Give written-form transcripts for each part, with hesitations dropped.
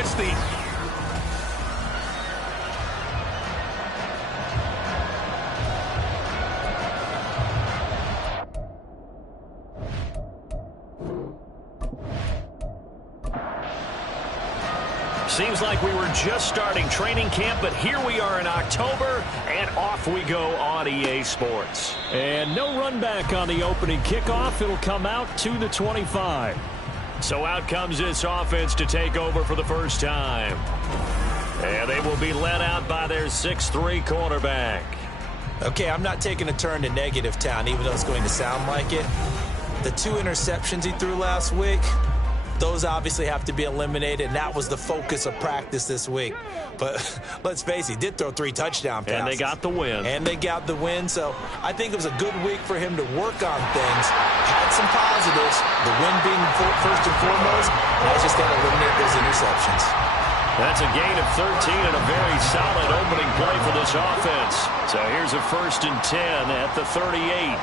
It's the... Seems like we were just starting training camp, but here we are in October, and off we go on EA Sports. And no run back on the opening kickoff. It'll come out to the 25. So out comes this offense to take over for the first time. And they will be led out by their 6'3" quarterback. Okay, I'm not taking a turn to negative town, even though it's going to sound like it. The 2 interceptions he threw last week, those obviously have to be eliminated, and that was the focus of practice this week. But let's face it, he did throw 3 touchdown passes. And they got the win. So I think it was a good week for him to work on things. Had some positives, the win being first and foremost. Now he's just got to eliminate those interceptions. That's a gain of 13 and a very solid opening play for this offense. So here's a 1st and 10 at the 38.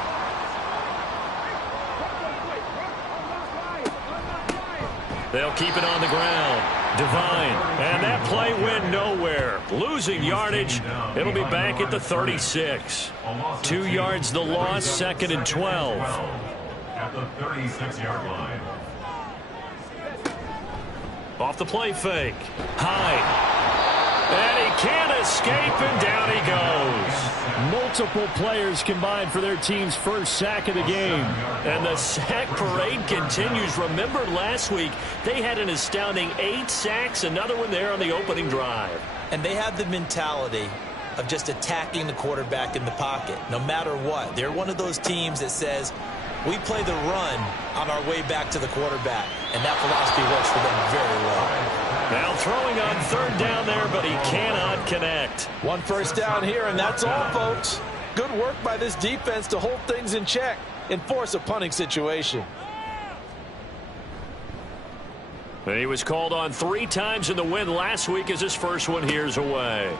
They'll keep it on the ground. Devine. And that play went nowhere. Losing yardage. It'll be back at the 36. 2 yards the loss, 2nd and 12. At the 36-yard line. Off the play fake. Hyde. And he can't escape, and down he goes. Multiple players combined for their team's first sack of the game. And the sack parade continues. Remember last week, they had an astounding 8 sacks, another one there on the opening drive. And they have the mentality of just attacking the quarterback in the pocket, no matter what. They're one of those teams that says, we play the run on our way back to the quarterback. And that philosophy works for them very well. Now throwing on 3rd down there, but he cannot connect. 1 first down here, and that's all, folks. Good work by this defense to hold things in check and force a punting situation. And he was called on 3 times in the win last week as his first one here's away.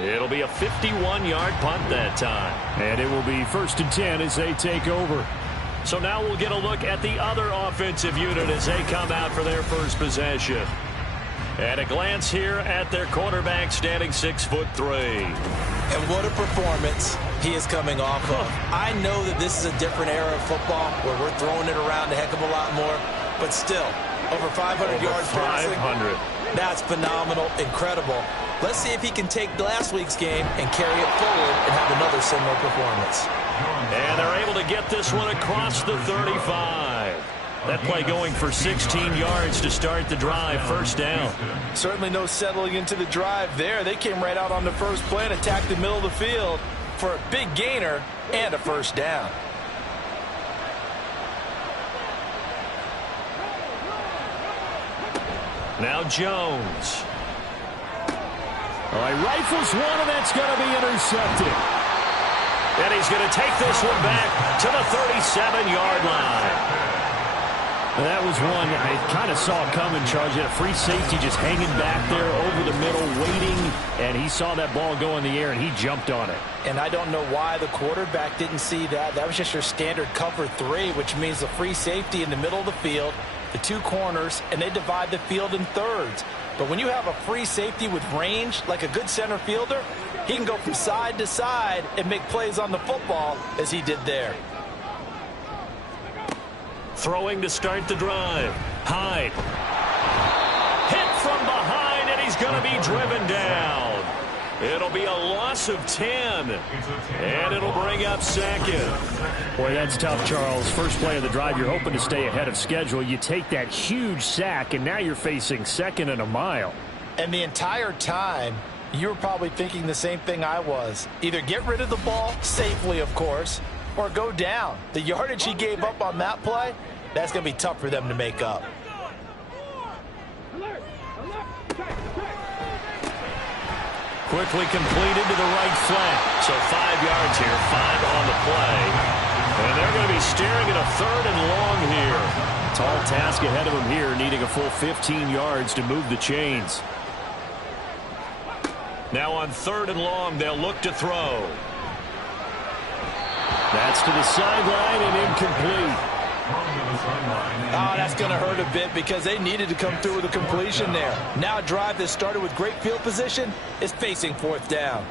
It'll be a 51-yard punt that time. And it will be 1st and 10 as they take over. So now we'll get a look at the other offensive unit as they come out for their first possession. At a glance here at their quarterback standing 6'3". And what a performance he is coming off of. I know that this is a different era of football where we're throwing it around a heck of a lot more, but still, over 500 yards passing. 500. That's phenomenal, incredible. Let's see if he can take last week's game and carry it forward and have another similar performance. And they're able to get this one across the 35. That play going for 16 yards to start the drive, 1st down. Certainly no settling into the drive there. They came right out on the first play and attacked the middle of the field for a big gainer and a 1st down. Now Jones. All right, rifles one, and that's going to be intercepted. And he's going to take this one back to the 37-yard line. That was one I kind of saw coming, Charles. He had a free safety just hanging back there over the middle, waiting, and he saw that ball go in the air, and he jumped on it. And I don't know why the quarterback didn't see that. That was just your standard cover 3, which means the free safety in the middle of the field, the 2 corners, and they divide the field in thirds. But when you have a free safety with range, like a good center fielder, he can go from side to side and make plays on the football as he did there. Throwing to start the drive. Hyde. Hit from behind, and he's going to be driven down. It'll be a loss of 10. And it'll bring up 2nd. Boy, that's tough, Charles. First play of the drive, you're hoping to stay ahead of schedule. You take that huge sack, and now you're facing 2nd and a mile. And the entire time, you were probably thinking the same thing I was. Either get rid of the ball, safely, of course, or go down. The yardage he gave up on that play, that's going to be tough for them to make up. Quickly completed to the right flank. So 5 yards here, 5 on the play. And they're going to be staring at a 3rd and long here. Tall task ahead of them here, needing a full 15 yards to move the chains. Now on 3rd and long, they'll look to throw. That's to the sideline and incomplete. Oh, that's going to hurt a bit because they needed to come through with a completion there. Now a drive that started with great field position is facing fourth down.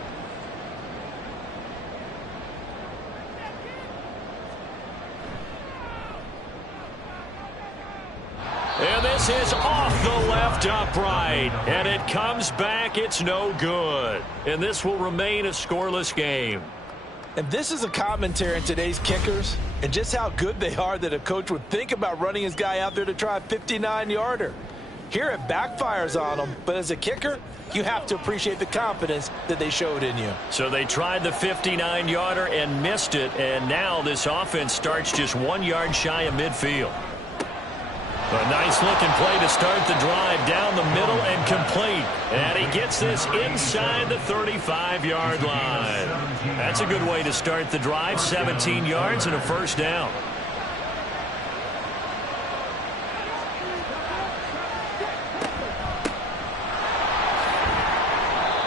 And this is off the left upright. And it comes back. It's no good. And this will remain a scoreless game. And this is a commentary on today's kickers and just how good they are that a coach would think about running his guy out there to try a 59-yarder. Here it backfires on him, but as a kicker, you have to appreciate the confidence that they showed in you. So they tried the 59-yarder and missed it, and now this offense starts just 1 yard shy of midfield. A nice-looking play to start the drive down the middle and complete. And he gets this inside the 35-yard line. That's a good way to start the drive. 17 yards and a first down.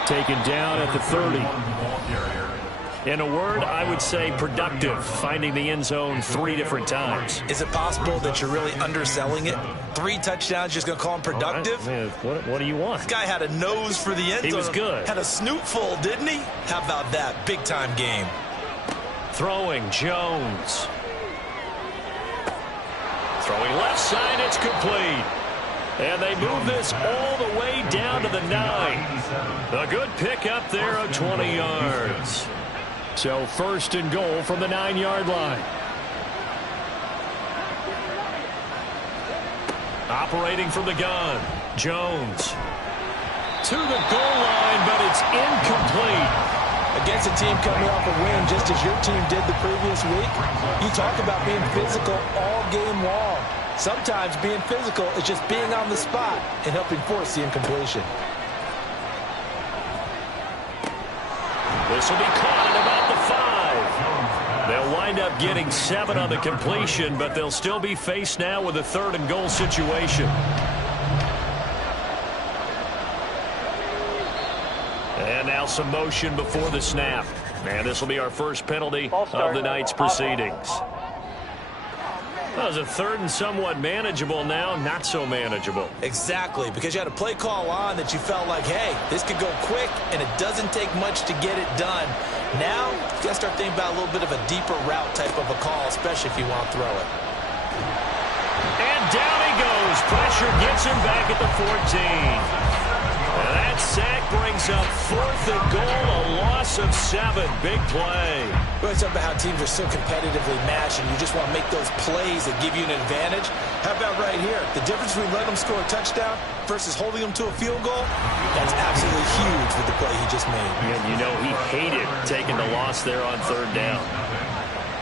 Taken down at the 30. In a word, I would say productive, finding the end zone 3 different times. Is it possible that you're really underselling it? 3 touchdowns, just going to call him productive? Right. What do you want? This guy had a nose for the end zone. He was good. Had a snoot full, didn't he? How about that? Big-time game. Throwing Jones. Throwing left side, it's complete. And they move this all the way down to the 9. A good pickup there of 20 yards. So first and goal from the 9-yard line. Operating from the gun, Jones. To the goal line, but it's incomplete. Against a team coming off a win just as your team did the previous week, you talk about being physical all game long. Sometimes being physical is just being on the spot and helping force the incompletion. This will be caught at about the 5. They'll wind up getting 7 on the completion, but they'll still be faced now with a 3rd and goal situation. And now some motion before the snap. And this will be our first penalty of the night's proceedings. That was a 3rd and somewhat manageable, now not so manageable. Exactly, because you had a play call on that you felt like, hey, this could go quick, and it doesn't take much to get it done. Now, you got to start thinking about a little bit of a deeper route type of a call, especially if you want to throw it. And down he goes. Pressure gets him back at the 14. And that sack brings up 4th and goal, a loss of 7. Big play. Well, it's about how teams are so competitively matched, and you just want to make those plays that give you an advantage. How about right here? The difference between letting them score a touchdown versus holding them to a field goal, that's absolutely huge with the play he just made. And you know he hated taking the loss there on 3rd down.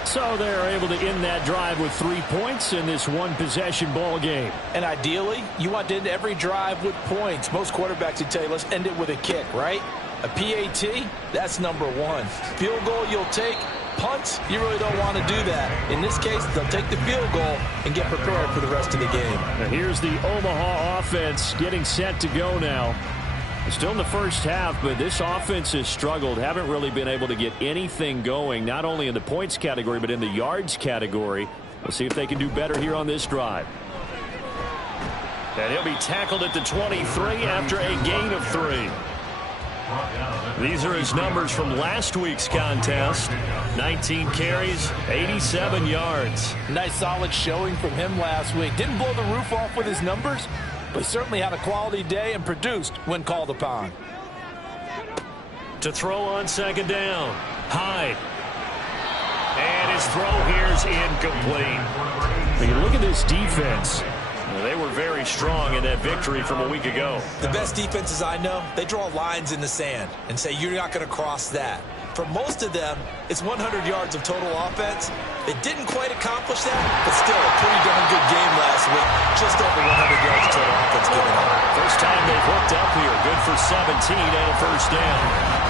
So they're able to end that drive with 3 points in this one-possession ball game. And ideally, you want to end every drive with points. Most quarterbacks would tell you, let's end it with a kick, right? A PAT, that's number 1. Field goal you'll take. Punts, you really don't want to do that. In this case, they'll take the field goal and get prepared for the rest of the game. Now here's the Omaha offense getting set to go now. Still in the first half, but this offense has struggled. Haven't really been able to get anything going, not only in the points category, but in the yards category. We'll see if they can do better here on this drive. And he'll be tackled at the 23 after a gain of 3. These are his numbers from last week's contest. 19 carries, 87 yards. Nice solid showing from him last week. Didn't blow the roof off with his numbers, but certainly had a quality day and produced when called upon. To throw on 2nd down, Hyde. And his throw here's incomplete. When you look at this defense, they were very strong in that victory from a week ago. The best defenses I know, they draw lines in the sand and say you're not going to cross that. For most of them, it's 100 yards of total offense. It didn't quite accomplish that, but still a pretty darn good game last week. Just over 100 yards of total offense given up. First time they've hooked up here. Good for 17 and a first down.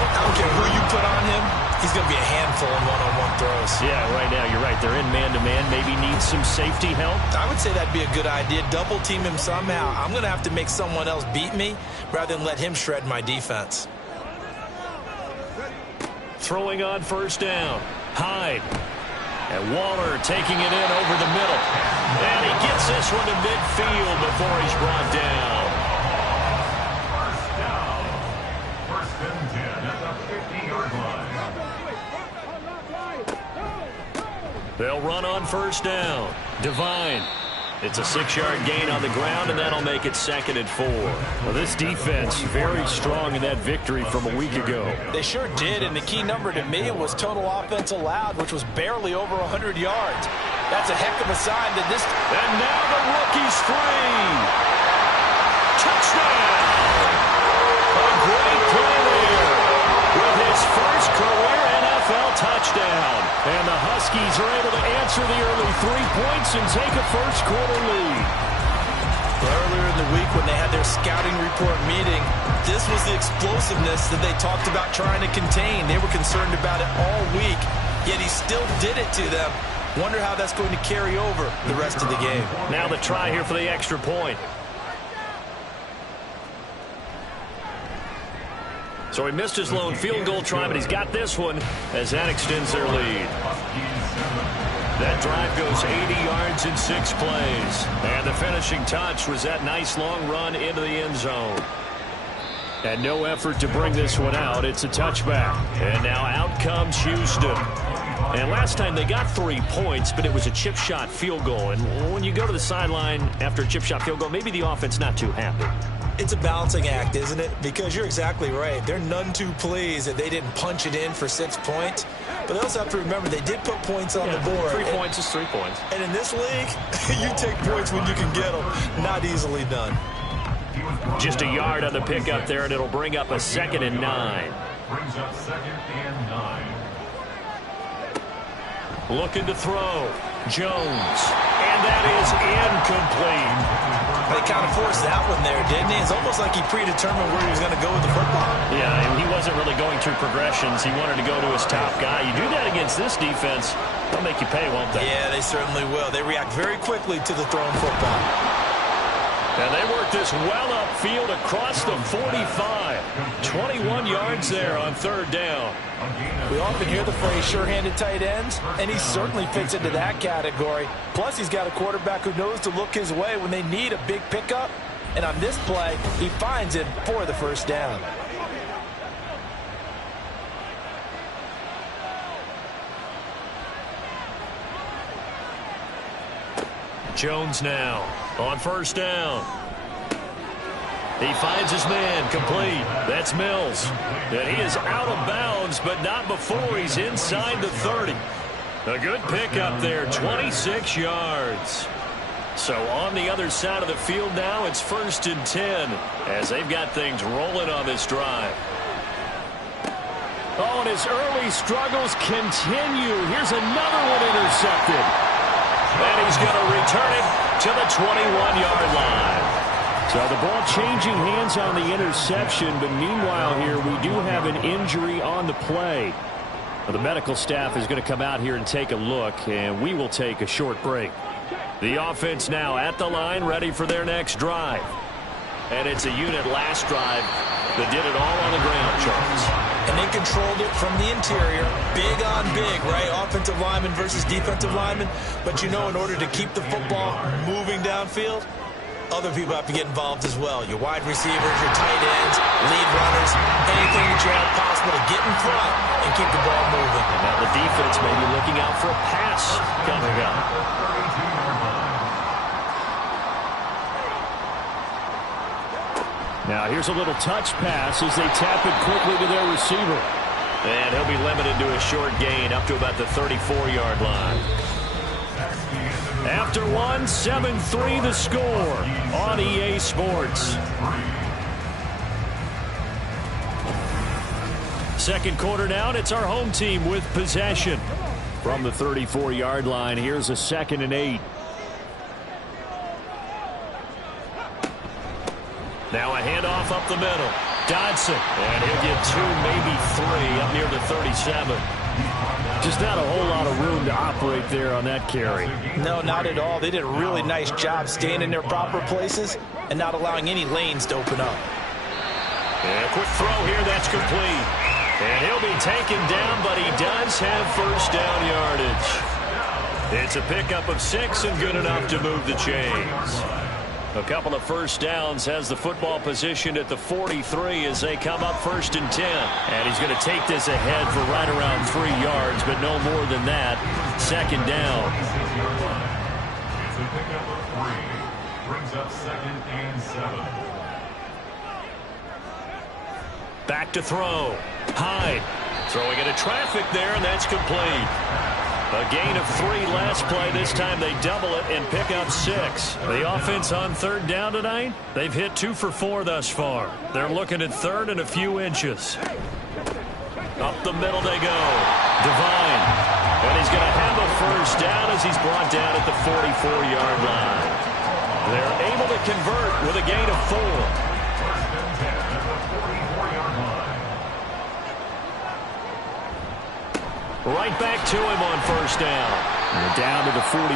I don't care who you put on him. He's going to be a handful in one-on-one throws. Yeah, right now, you're right. They're in man-to-man. Maybe needs some safety help. I would say that'd be a good idea. Double team him somehow. I'm going to have to make someone else beat me rather than let him shred my defense. Throwing on 1st down. Hyde. And Waller taking it in over the middle. And he gets this one to midfield before he's brought down. First down. First and 10 at the 50-yard line. They'll run on first down. Devine. It's a 6-yard gain on the ground, and that'll make it 2nd and 4. Well, this defense very strong in that victory from a week ago. They sure did, and the key number to me was total offense allowed, which was barely over 100 yards. That's a heck of a sign that this... And now the rookie's free. Touchdown! A great play there with his first career NFL touchdown. And the Huskies are able to answer the early 3 points and take a first-quarter lead. Earlier in the week when they had their scouting report meeting, this was the explosiveness that they talked about trying to contain. They were concerned about it all week, yet he still did it to them. Wonder how that's going to carry over the rest of the game. Now the try here for the extra point. So he missed his lone field goal try, but he's got this one as that extends their lead. That drive goes 80 yards in 6 plays. And the finishing touch was that nice long run into the end zone. And no effort to bring this one out. It's a touchback. And now out comes Houston. And last time they got 3 points, but it was a chip shot field goal. And when you go to the sideline after a chip shot field goal, maybe the offense not too happy. It's a balancing act, isn't it? Because you're exactly right. They're none too pleased that they didn't punch it in for 6 points. But they also have to remember they did put points on the board. 3 points is 3 points. And in this league, you take points when you can get them. Not easily done. Just a yard on the pickup there, and it'll bring up a 2nd and 9. Brings up 2nd and 9. Looking to throw. Jones. And that is incomplete. They kind of forced that one there, didn't he? It's almost like he predetermined where he was going to go with the football. Yeah, he wasn't really going through progressions. He wanted to go to his top guy. You do that against this defense, they'll make you pay, won't they? Yeah, they certainly will. They react very quickly to the thrown football. And they work this well upfield across the 45. 21 yards there on 3rd down. We often hear the phrase sure-handed tight ends, and he certainly fits into that category. Plus, he's got a quarterback who knows to look his way when they need a big pickup. And on this play, he finds it for the first down. Jones now on 1st down. He finds his man, complete. That's Mills. And he is out of bounds, but not before he's inside the 30. A good pickup there, 26 yards. So on the other side of the field now, it's 1st and 10 as they've got things rolling on this drive. Oh, and his early struggles continue. Here's another one intercepted. And he's going to return it to the 21-yard line. So the ball changing hands on the interception, but meanwhile here we do have an injury on the play. Well, the medical staff is going to come out here and take a look, and we will take a short break. The offense now at the line, ready for their next drive. And it's a unit last drive that did it all on the ground, Charles. And they controlled it from the interior, big on big, right? Offensive lineman versus defensive lineman. But you know, in order to keep the football moving downfield, other people have to get involved as well. Your wide receivers, your tight ends, lead runners, anything that you have possible to get in front and keep the ball moving. And now the defense may be looking out for a pass coming up. Now here's a little touch pass as they tap it quickly to their receiver. And he'll be limited to a short gain up to about the 34-yard line. After one, 7-3 the score on EA Sports. Second quarter now, and it's our home team with possession. From the 34-yard line, here's a 2nd and 8. Now a handoff up the middle. Dodson, and he'll get 2, maybe 3 up near the 37. Just not a whole lot of room to operate there on that carry. No, not at all. They did a really nice job staying in their proper places and not allowing any lanes to open up. And a quick throw here, that's complete. And he'll be taken down, but he does have first down yardage. It's a pickup of 6 and good enough to move the chains. A couple of first downs, has the football position at the 43 as they come up 1st and 10. And he's going to take this ahead for right around 3 yards, but no more than that. 2nd down. It's a pickup of 3. Brings up 2nd and 7. Back to throw. Hyde throwing into traffic there, and that's complete. A gain of 3 last play. This time they double it and pick up 6. The offense on 3rd down tonight, they've hit 2 for 4 thus far. They're looking at 3rd and a few inches. Up the middle they go. Devine. And he's going to have a 1st down as he's brought down at the 44-yard line. They're able to convert with a gain of 4. 1st and 10 at the 44-yard line. Right back to him on 1st down. They're down to the 41.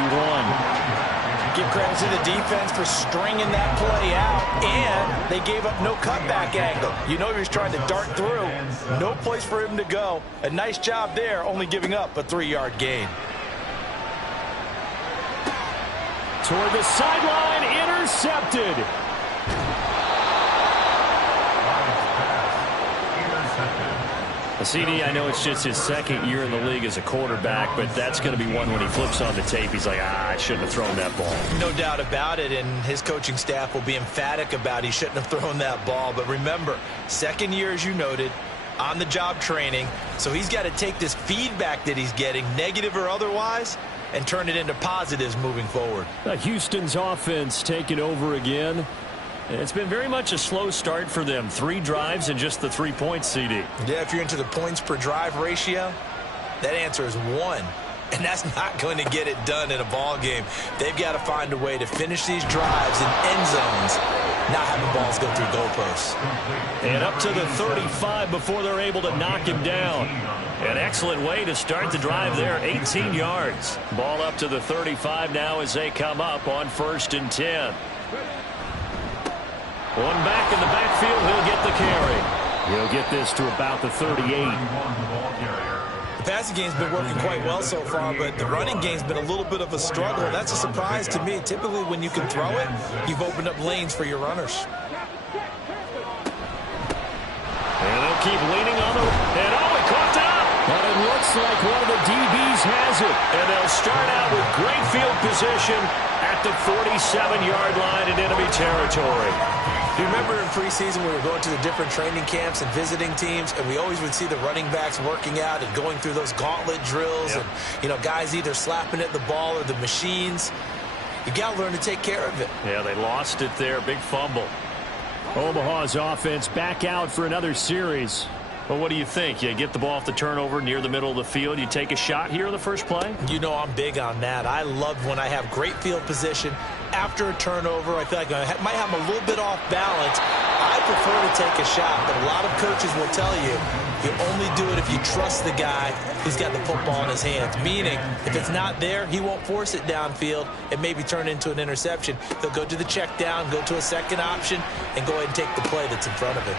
Give credit to the defense for stringing that play out, and they gave up no cutback angle. You know he was trying to dart through. No place for him to go. A nice job there, only giving up a 3-yard gain. Toward the sideline, intercepted. CD, I know it's just his 2nd year in the league as a quarterback, but that's going to be one when he flips on the tape. He's like, I shouldn't have thrown that ball. No doubt about it, and his coaching staff will be emphatic about he shouldn't have thrown that ball. But remember, 2nd year, as you noted, on-the-job training, so he's got to take this feedback that he's getting, negative or otherwise, and turn it into positives moving forward. Houston's offense taking over again. It's been very much a slow start for them. 3 drives and just the 3 points, CD. Yeah, if you're into the points per drive ratio, that answer is 1. And that's not going to get it done in a ball game. They've got to find a way to finish these drives in end zones, not having balls go through goalposts. And up to the 35 before they're able to knock him down. An excellent way to start the drive there, 18 yards. Ball up to the 35 now as they come up on 1st and 10. One back in the backfield, he'll get the carry. He'll get this to about the 38. The passing game's been working quite well so far, but the running game's been a little bit of a struggle. That's a surprise to me. Typically, when you can throw it, you've opened up lanes for your runners. And they'll keep leaning on them. And he caught up. But it looks like one of the DBs has it. And they'll start out with great field position at the 47-yard line in enemy territory. Do you remember in preseason we were going to the different training camps and visiting teams, and we always would see the running backs working out and going through those gauntlet drills, and, you know, guys either slapping at the ball or the machines. You got to learn to take care of it. Yeah, they lost it there. Big fumble. Omaha's offense back out for another series. Well, what do you think? You get the ball off the turnover near the middle of the field. You take a shot here in the first play? You know I'm big on that. I love when I have great field position. After a turnover, I feel like I might have a little bit off balance. I prefer to take a shot, but a lot of coaches will tell you only do it if you trust the guy who's got the football in his hands. Meaning, if it's not there, he won't force it downfield and maybe turn into an interception. He'll go to the check down, go to a second option, and go ahead and take the play that's in front of him.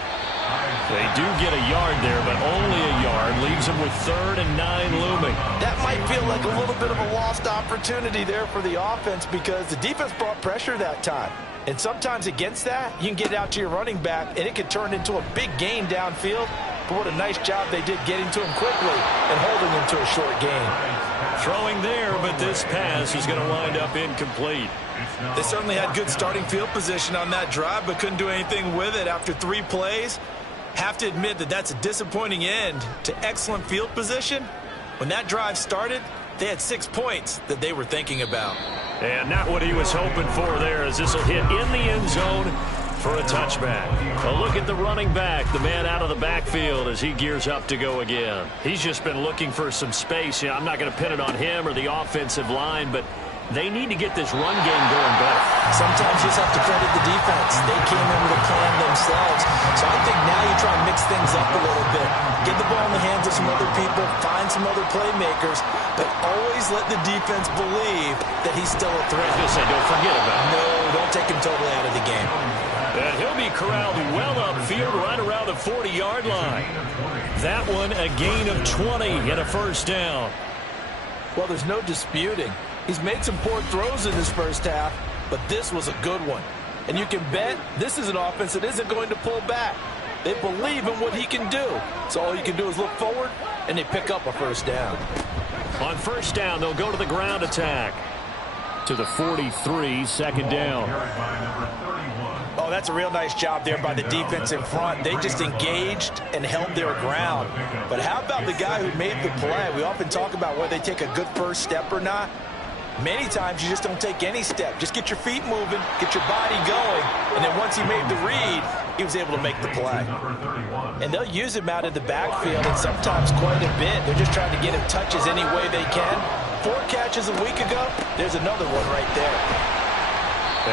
They do get a yard there, but only a yard. Leaves them with 3rd and 9 looming. That might feel like a little bit of a lost opportunity there for the offense because the defense brought pressure that time. And sometimes against that, you can get out to your running back, and it could turn into a big gain downfield. But what a nice job they did getting to him quickly and holding him to a short gain. Throwing there, but this pass is going to wind up incomplete. They certainly had good starting field position on that drive, but couldn't do anything with it after 3 plays. Have to admit that that's a disappointing end to excellent field position. When that drive started, they had 6 points that they were thinking about. And not what he was hoping for there, as this will hit in the end zone for a touchback. A look at the running back, the man out of the backfield as he gears up to go again. He's just been looking for some space. You know, I'm not going to pin it on him or the offensive line, but they need to get this run game going better. Sometimes you just have to credit the defense. They came in with a plan themselves. So I think now you try and mix things up a little bit. Get the ball in the hands of some other people, find some other playmakers, but always let the defense believe that he's still a threat. I was going to say, don't forget about him. No, don't take him totally out of the game. And he'll be corralled well upfield right around the 40-yard line. That one a gain of 20 and a 1st down. Well, there's no disputing. He's made some poor throws in this first half, but this was a good one. And you can bet this is an offense that isn't going to pull back. They believe in what he can do. So all you can do is look forward, and they pick up a first down. On first down, they'll go to the ground attack. To the 43, second down. Oh, that's a real nice job there by the defense in front. They just engaged and held their ground. But how about the guy who made the play? We often talk about whether they take a good first step or not. Many times you just don't take any step. Just get your feet moving, get your body going, and then once he made the read, he was able to make the play. And they'll use him out of the backfield, and sometimes quite a bit. They're just trying to get him touches any way they can. 4 catches a week ago, there's another one right there.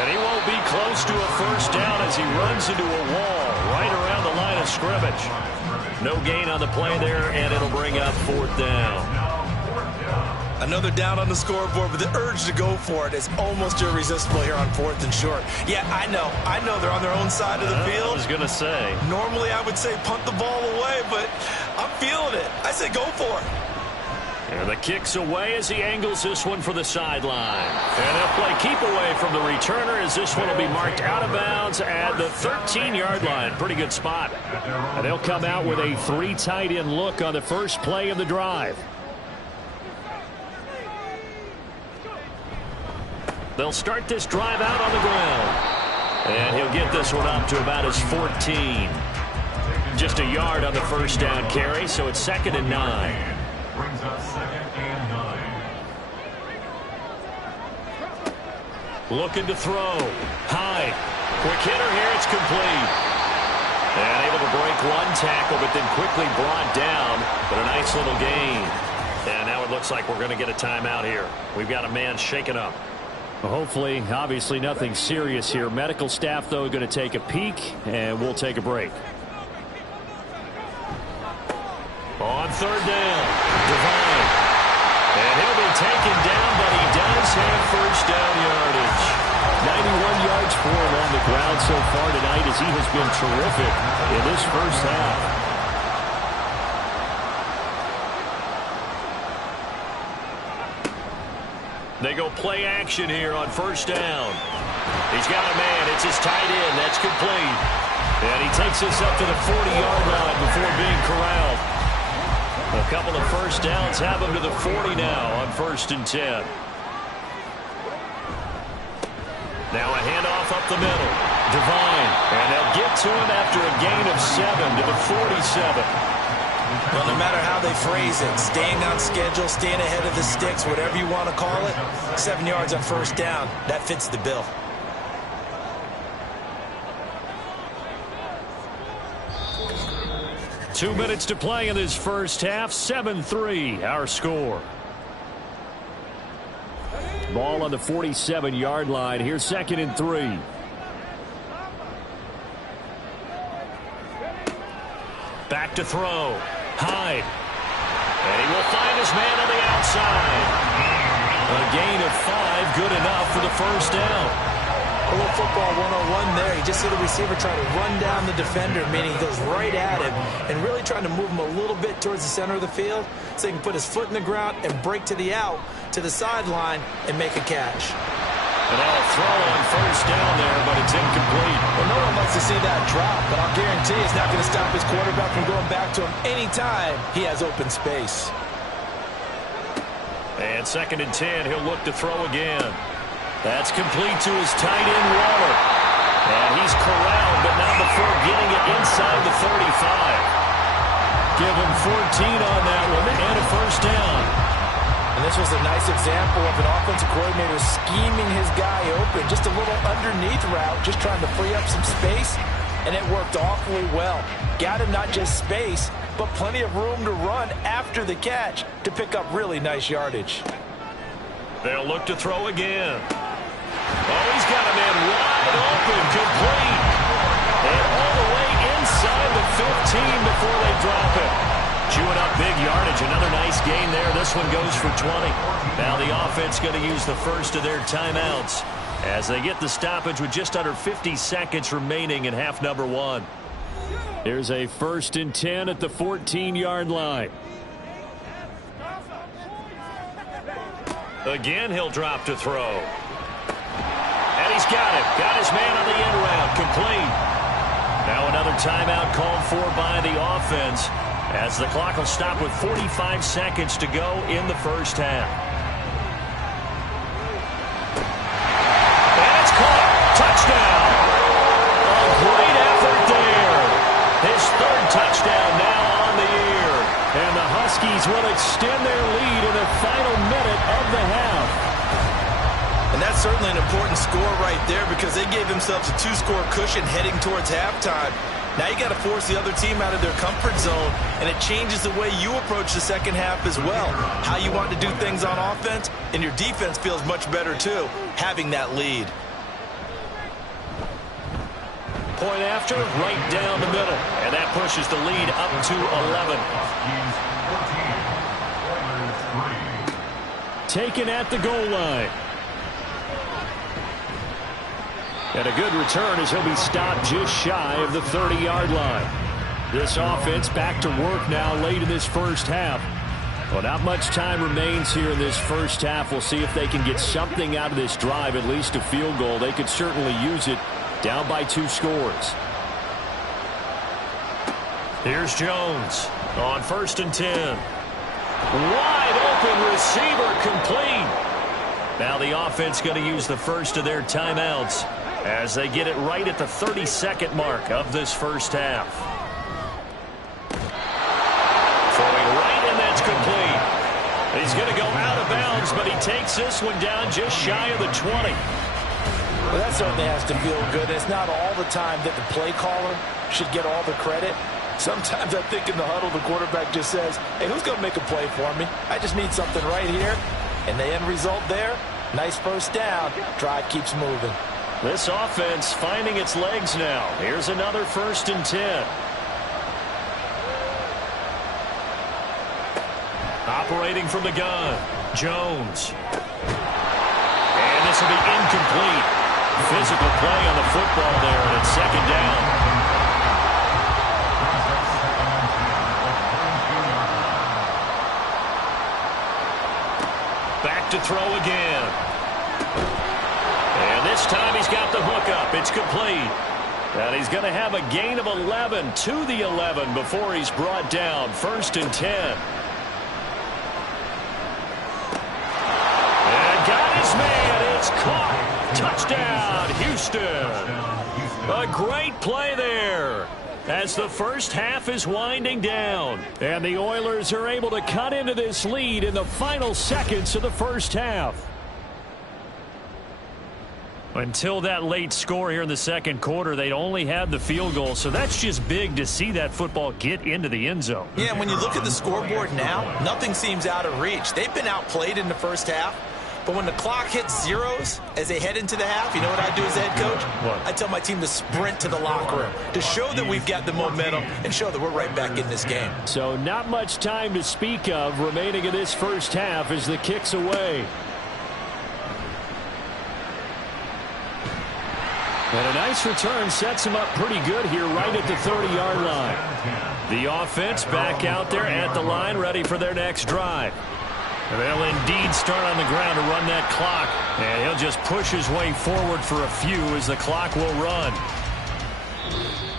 And he won't be close to a first down as he runs into a wall right around the line of scrimmage. No gain on the play there, and it'll bring up 4th down. Another down on the scoreboard, but the urge to go for it is almost irresistible here on 4th and short. Yeah, I know they're on their own side of the field. I was going to say. Normally I would say punt the ball away, but I'm feeling it. I say go for it. And the kick's away as he angles this one for the sideline. And they'll play keep away from the returner as this one will be marked out of bounds at the 13-yard line. Pretty good spot. And they'll come out with a 3 tight end look on the first play of the drive. They'll start this drive out on the ground. And he'll get this one up to about his 14. Just a yard on the first down carry, so it's 2nd and 9. Brings up 2nd and 9. Looking to throw. Hyde. Quick hitter here. It's complete. And able to break one tackle, but then quickly brought down. But a nice little gain. And now it looks like we're going to get a timeout here. We've got a man shaken up. Well, hopefully, obviously nothing serious here. Medical staff, though, going to take a peek, and we'll take a break. On 3rd down, Devine. And he'll be taken down, but he does have first down yardage. 91 yards for him on the ground so far tonight as he has been terrific in this first half. They go play action here on first down. He's got a man. It's his tight end. That's complete. And he takes this up to the 40-yard line before being corralled. A couple of first downs have him to the 40 now on 1st and 10. Now a handoff up the middle. Devine. And they'll get to him after a gain of 7 to the 47. Well, no matter how they phrase it, staying on schedule, staying ahead of the sticks, whatever you want to call it, 7 yards on first down, that fits the bill. Two minutes to play in this first half. 7-3, our score. Ball on the 47-yard line. Here's 2nd and 3. Back to throw. Hyde. And he will find his man on the outside. A gain of 5, good enough for the first down. A little football 101 there. You just see the receiver try to run down the defender, meaning he goes right at him and really trying to move him a little bit towards the center of the field so he can put his foot in the ground and break to the out, to the sideline, and make a catch. And that'll throw on first down there, but it's incomplete. Well, no one likes to see that drop, but I'll guarantee it's not going to stop his quarterback from going back to him anytime he has open space. And 2nd and 10, he'll look to throw again. That's complete to his tight end, Waller. And he's corralled, but not before getting it inside the 35. Give him 14 on that one, and a first down. And this was a nice example of an offensive coordinator scheming his guy open. Just a little underneath route, just trying to free up some space, and it worked awfully well. Got him not just space, but plenty of room to run after the catch to pick up really nice yardage. They'll look to throw again. Oh, he's got a man wide open, complete. And all the way inside the 15 before they drop it. Chewing up big yardage. Another nice gain there. This one goes for 20. Now the offense going to use the first of their timeouts as they get the stoppage with just under 50 seconds remaining in half number 1. Here's a 1st and 10 at the 14-yard line. Again, he'll drop to throw. And he's got it. Got his man on the end route. Complete. Now another timeout called for by the offense as the clock will stop with 45 seconds to go in the first half. And it's caught. Touchdown. A great effort there. His third touchdown now on the year. And the Huskies will extend their lead in the final minute of the half. And that's certainly an important score right there because they gave themselves a 2-score cushion heading towards halftime. Now you got to force the other team out of their comfort zone, and it changes the way you approach the second half as well. How you want to do things on offense, and your defense feels much better too, having that lead. Point after, right down the middle. And that pushes the lead up to 11. Taken at the goal line. And a good return as he'll be stopped just shy of the 30-yard line. This offense back to work now late in this first half. Well, not much time remains here in this first half. We'll see if they can get something out of this drive, at least a field goal. They could certainly use it. Down by 2 scores. Here's Jones on 1st and 10. Wide open receiver complete. Now the offense going to use the first of their timeouts as they get it right at the 32nd mark of this first half. Throwing right, and that's complete. He's going to go out of bounds, but he takes this one down just shy of the 20. Well, that certainly has to feel good. It's not all the time that the play caller should get all the credit. Sometimes I think in the huddle, the quarterback just says, hey, who's going to make a play for me? I just need something right here. And the end result there, nice first down. Drive keeps moving. This offense finding its legs now. Here's another 1st and 10. Operating from the gun, Jones. And this will be incomplete. Physical play on the football there, and it's 2nd down. Back to throw again. And this time he's got the hook up. It's complete. And he's going to have a gain of 11 to the 11 before he's brought down. 1st and 10. And got his man. It's caught. Touchdown, Houston. A great play there as the first half is winding down. And the Oilers are able to cut into this lead in the final seconds of the first half. Until that late score here in the second quarter, they'd only had the field goal, so that's just big to see that football get into the end zone. Yeah, and when you look at the scoreboard now, nothing seems out of reach. They've been outplayed in the first half. But when the clock hits zeros as they head into the half, you know what I do as head coach? What? I tell my team to sprint to the locker room to show that we've got the momentum and show that we're right back in this game. So not much time to speak of remaining in this first half as the kick's away. And a nice return sets him up pretty good here right at the 30-yard line. The offense back out there at the line, ready for their next drive. They'll indeed start on the ground to run that clock. And he'll just push his way forward for a few as the clock will run.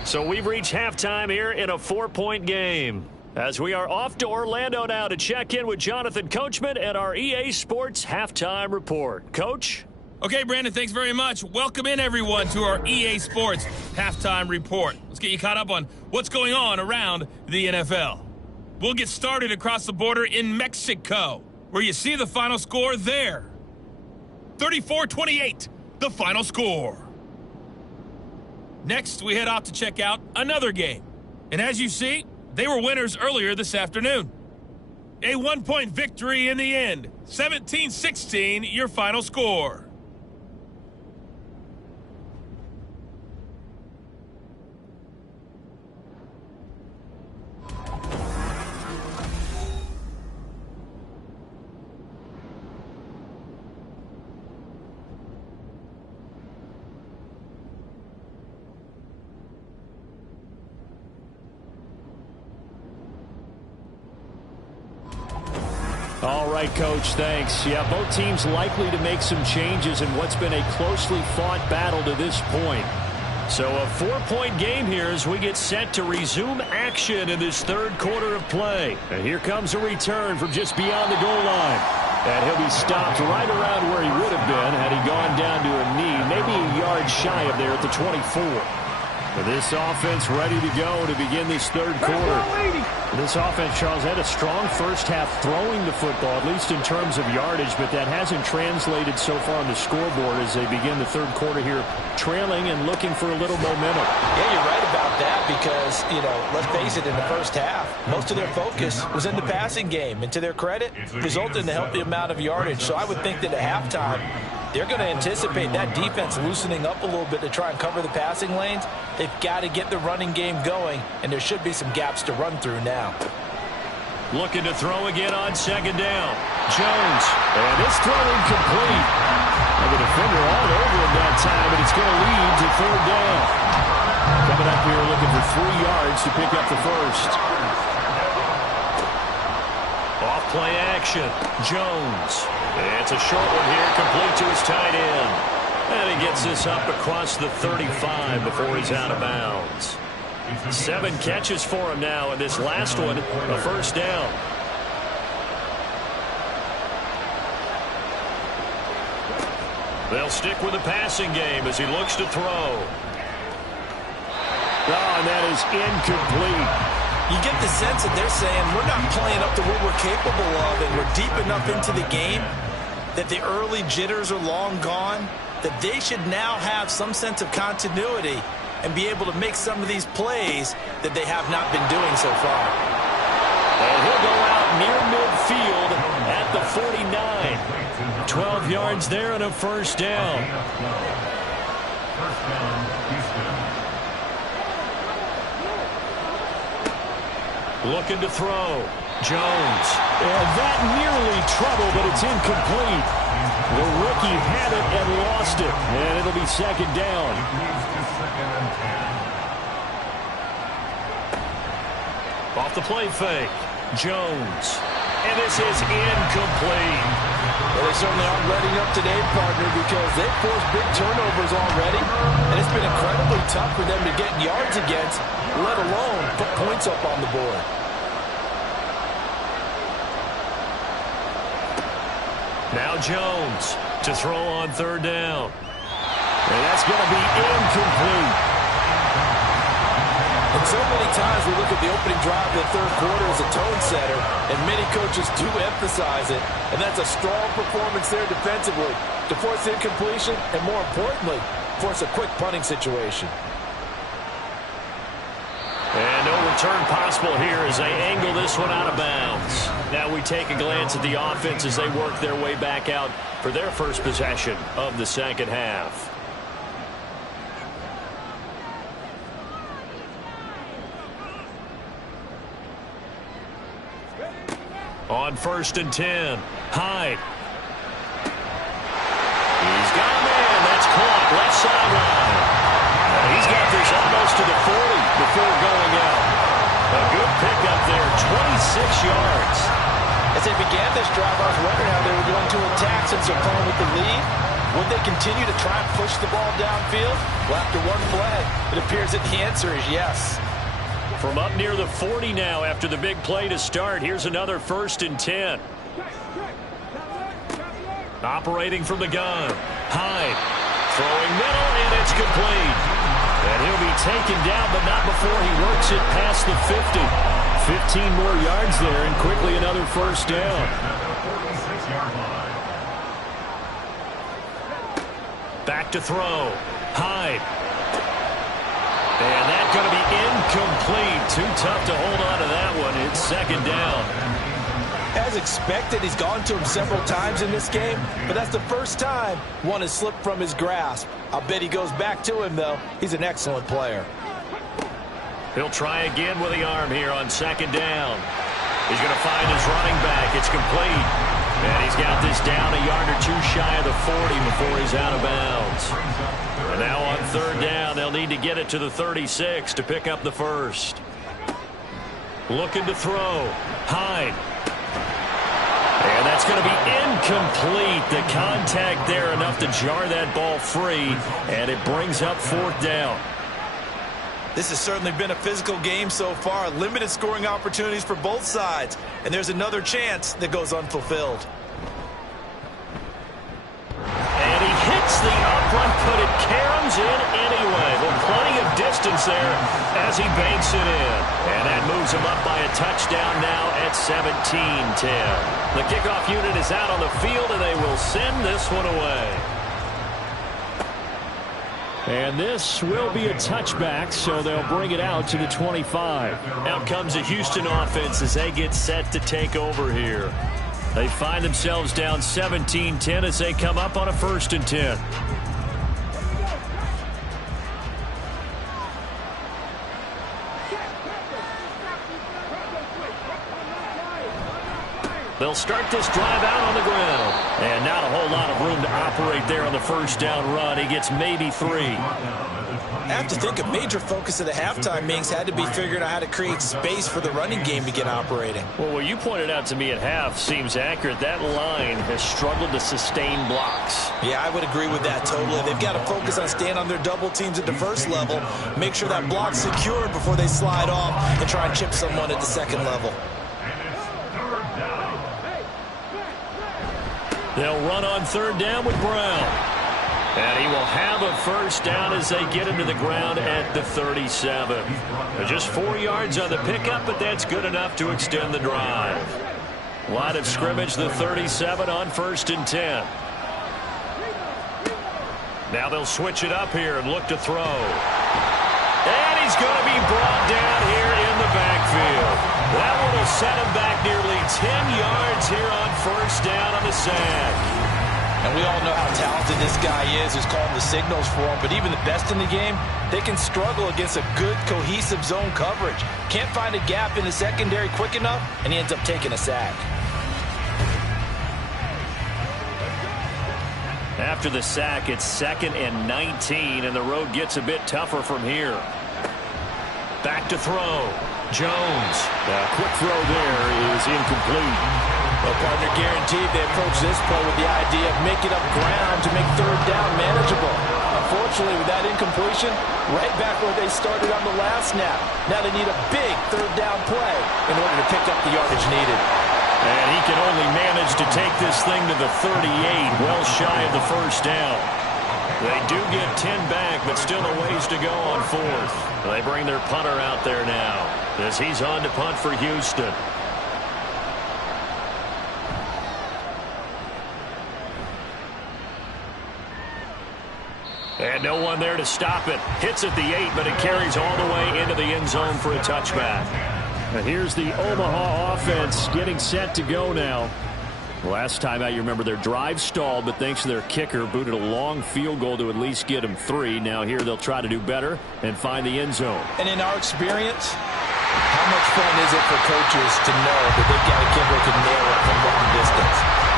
So we've reached halftime here in a 4-point game. As we are off to Orlando now to check in with Jonathan Coachman and our EA Sports Halftime Report. Coach? Okay, Brandon, thanks very much. Welcome in, everyone, to our EA Sports Halftime Report. Let's get you caught up on what's going on around the NFL. We'll get started across the border in Mexico, where you see the final score there. 34-28, the final score. Next, we head off to check out another game. And as you see, they were winners earlier this afternoon. A 1-point victory in the end. 17-16, your final score. All right, Coach, thanks. Yeah, both teams likely to make some changes in what's been a closely fought battle to this point. So a 4-point game here as we get set to resume action in this third quarter of play. And here comes a return from just beyond the goal line. And he'll be stopped right around where he would have been had he gone down to a knee, maybe a yard shy of there at the 24. This offense ready to go to begin this third quarter. This offense, Charles, had a strong first half throwing the football, at least in terms of yardage, but that hasn't translated so far on the scoreboard as they begin the third quarter here, trailing and looking for a little momentum. Yeah, you're right about that because, let's face it, in the first half, most of their focus was in the passing game. And to their credit, resulted in a healthy amount of yardage. So I would think that at halftime, they're going to anticipate that defense loosening up a little bit to try and cover the passing lanes. They've got to get the running game going, and there should be some gaps to run through now. Looking to throw again on second down. Jones, and this throw incomplete. And the defender all over him that time, but it's going to lead to third down. Coming up here looking for 3 yards to pick up the first. Off play action. Jones. It's a short one here, complete to his tight end. And he gets this up across the 35 before he's out of bounds. 7 catches for him now, and this last one, a first down. They'll stick with the passing game as he looks to throw. Oh, and that is incomplete. You get the sense that they're saying we're not playing up to what we're capable of, and we're deep enough into the game that the early jitters are long gone, that they should now have some sense of continuity and be able to make some of these plays that they have not been doing so far. And he'll go out near midfield at the 49. 12 yards there and a first down. First down, Houston. Looking to throw. Jones. And that nearly trouble, but it's incomplete. The rookie had it and lost it. And it'll be second down. Off the play fake. Jones. And this is incomplete. Well, they certainly aren't letting up today, partner, because they've forced big turnovers already. And it's been incredibly tough for them to get yards against, let alone put points up on the board. Now Jones to throw on third down. And that's going to be incomplete. And so many times we look at the opening drive of the third quarter as a tone setter, and many coaches do emphasize it. And that's a strong performance there defensively to force incompletion and, more importantly, force a quick punting situation. And no return possible here as they angle this one out of bounds. Now we take a glance at the offense as they work their way back out for their first possession of the second half. On 1st and 10, Hyde. He's got a man. That's caught. Left sideline. He's got this almost to the 40 before going out. A good pickup there, 26 yards. As they began this drive, I was wondering how they were going to attack since they're playing with the lead. Would they continue to try and push the ball downfield? Well, after one play, it appears that the answer is yes. From up near the 40 now after the big play to start, here's another 1st and 10. Operating from the gun. Hyde throwing middle, and it's complete. And he'll be taken down, but not before he works it past the 50. 15 more yards there, and quickly another first down. Back to throw. Hyde. And that's going to be incomplete. Too tough to hold on to that one. It's second down. As expected, he's gone to him several times in this game, but that's the first time one has slipped from his grasp. I'll bet he goes back to him, though. He's an excellent player. He'll try again with the arm here on second down. He's going to find his running back. It's complete. And he's got this down a yard or two shy of the 40 before he's out of bounds. And now on third down, they'll need to get it to the 36 to pick up the first. Looking to throw. Hyde. And That's going to be incomplete. The contact there enough to jar that ball free, and it brings up 4th down. This has certainly been a physical game so far. Limited scoring opportunities for both sides. And there's another chance that goes unfulfilled. And he hits the upright, but it caroms in anyway. Well, plenty of distance there as he banks it in. And that moves him up by a touchdown now at 17-10. The kickoff unit is out on the field, and they will send this one away. And this will be a touchback, so they'll bring it out to the 25. Out comes the Houston offense as they get set to take over here. They find themselves down 17-10 as they come up on a 1st and 10. They'll start this drive out on the ground. And not a whole lot of room to operate there on the 1st down run. He gets maybe 3. I have to think a major focus of the halftime meetings had to be figuring out how to create space for the running game to get operating. Well, what you pointed out to me at half seems accurate. That line has struggled to sustain blocks. Yeah, I would agree with that totally. They've got to focus on staying on their double teams at the 1st level, make sure that block's secure before they slide off and try and chip someone at the 2nd level. They'll run on 3rd down with Brown. And he will have a 1st down as they get into the ground at the 37. Just 4 yards on the pickup, but that's good enough to extend the drive. Line of scrimmage, the 37 on 1st and 10. Now they'll switch it up here and look to throw. And he's going to be brought down here in the backfield. That one will set him back nearly 10 yards here on 1st down on the sack. And we all know how talented this guy is who's calling the signals for him. But even the best in the game, they can struggle against a good, cohesive zone coverage. Can't find a gap in the secondary quick enough, and he ends up taking a sack. After the sack, it's 2nd and 19, and the road gets a bit tougher from here. Back to throw. Jones. Quick throw there is incomplete. Well, partner, guaranteed they approach this play with the idea of making up ground to make 3rd down manageable. Unfortunately, with that incompletion, right back where they started on the last snap. Now they need a big 3rd down play in order to pick up the yardage needed. And he can only manage to take this thing to the 38, well shy of the 1st down. They do get 10 back, but still a ways to go on 4th. They bring their punter out there now as he's on to punt for Houston. And no one there to stop it. Hits at the 8, but it carries all the way into the end zone for a touchback. And here's the Omaha offense getting set to go now. Last time out, you remember their drive stalled, but thanks to their kicker, booted a long field goal to at least get them 3. Now here they'll try to do better and find the end zone. And in our experience, how much fun is it for coaches to know that they've got a kicker who can nail it from long distance?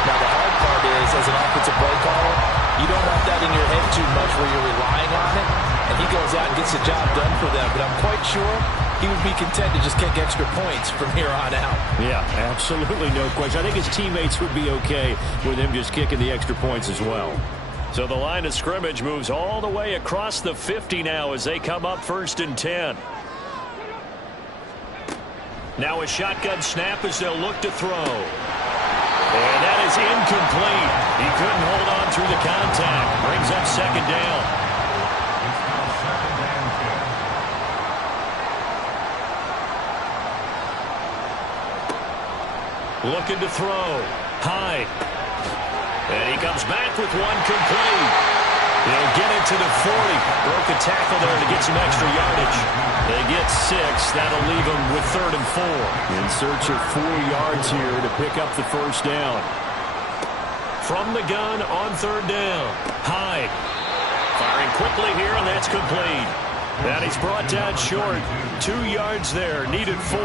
Now the hard part is, as an offensive play caller, you don't want that in your head too much where you're relying on it, and he goes out and gets the job done for them. But I'm quite sure he would be content to just kick extra points from here on out. Yeah, absolutely no question. I think his teammates would be okay with him just kicking the extra points as well. So the line of scrimmage moves all the way across the 50 now as they come up 1st and 10. Now a shotgun snap as they'll look to throw. And that is incomplete. He couldn't hold on through the contact. Brings up 2nd down. Looking to throw. Hyde. And he comes back with one complete. He'll get it to the 40. Broke a tackle there to get some extra yardage. They get 6. That'll leave them with 3rd and 4. In search of 4 yards here to pick up the 1st down. From the gun on 3rd down. Hyde. Firing quickly here, and that's complete. And he's brought down short. 2 yards there. Needed 4.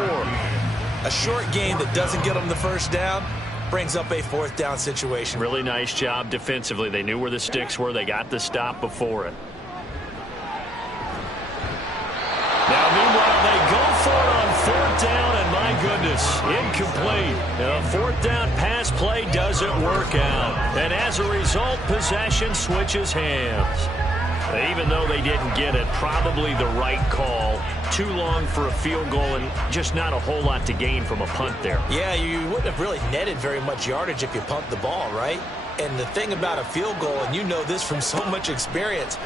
A short gain that doesn't get them the 1st down brings up a 4th down situation. Really nice job defensively. They knew where the sticks were. They got the stop before it. Now, meanwhile, they go for it on 4th down, and my goodness, this. Incomplete. A fourth down pass play doesn't work out. And as a result, possession switches hands. Even though they didn't get it, probably the right call. Too long for a field goal and just not a whole lot to gain from a punt there. Yeah, you wouldn't have really netted very much yardage if you punt the ball, right? And the thing about a field goal, and you know this from so much experience,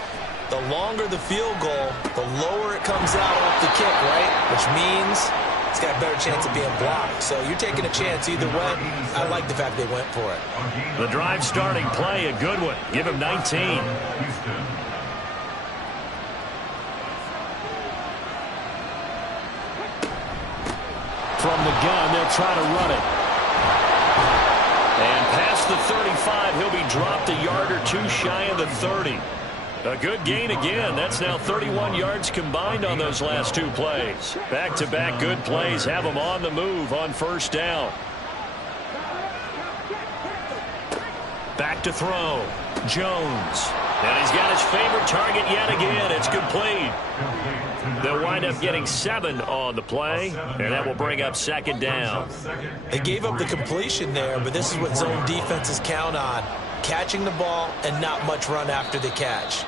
the longer the field goal, the lower it comes out off the kick, right? Which means it's got a better chance of being blocked. So you're taking a chance either way. I like the fact they went for it. The drive starting play, a good one. Give him 19. From the gun, they'll try to run it. And past the 35, he'll be dropped a yard or two shy of the 30. A good gain again. That's now 31 yards combined on those last two plays. Back-to-back good plays have him on the move on first down. Back to throw. Jones. And he's got his favorite target yet again. It's complete. They'll wind up getting 7 on the play, and that will bring up second down. They gave up the completion there, but this is what zone defenses count on. Catching the ball and not much run after the catch.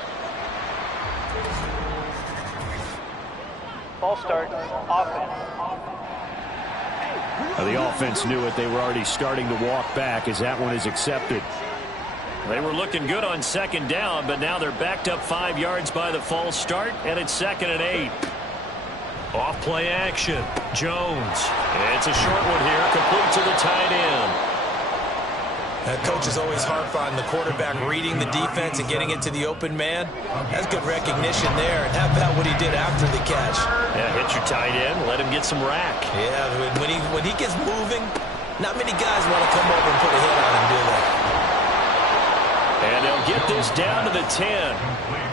Ball start, offense. The offense knew it. They were already starting to walk back as that one is accepted. They were looking good on second down, but now they're backed up 5 yards by the false start, and it's 2nd and 8. Off play action. Jones. It's a short one here, complete to the tight end. Coach is always harp on the quarterback reading the defense and getting it to the open man. That's good recognition there. And how about what he did after the catch? Yeah, hit your tight end, let him get some rack. Yeah, when he gets moving, not many guys want to come over and put a hit on him, do they? And they'll get this down to the 10.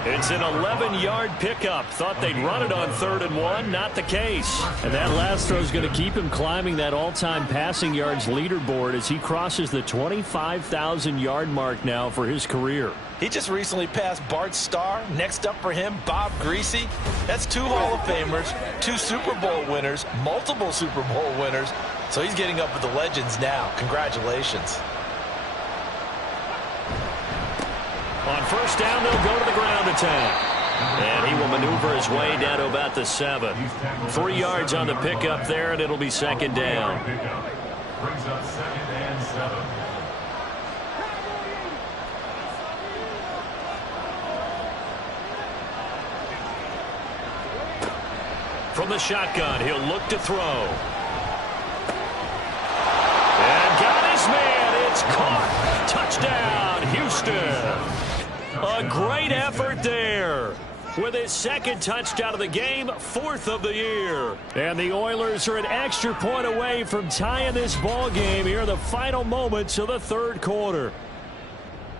It's an 11-yard pickup. Thought they'd run it on 3rd and 1. Not the case. And that last throw is going to keep him climbing that all-time passing yards leaderboard as he crosses the 25,000-yard mark now for his career. He just recently passed Bart Starr. Next up for him, Bob Greasy. That's 2 Hall of Famers, 2 Super Bowl winners, multiple Super Bowl winners. So he's getting up with the legends now. Congratulations. On first down, they'll go to the ground attack. And he will maneuver his way down to about the 7. 3 yards on the pickup there, and it'll be second down. Brings up 2nd and 7. From the shotgun, he'll look to throw. And got his man. It's caught. Touchdown, Houston. A great effort there. With his 2nd touchdown of the game, 4th of the year. And the Oilers are an extra point away from tying this ball game here in the final moments of the 3rd quarter.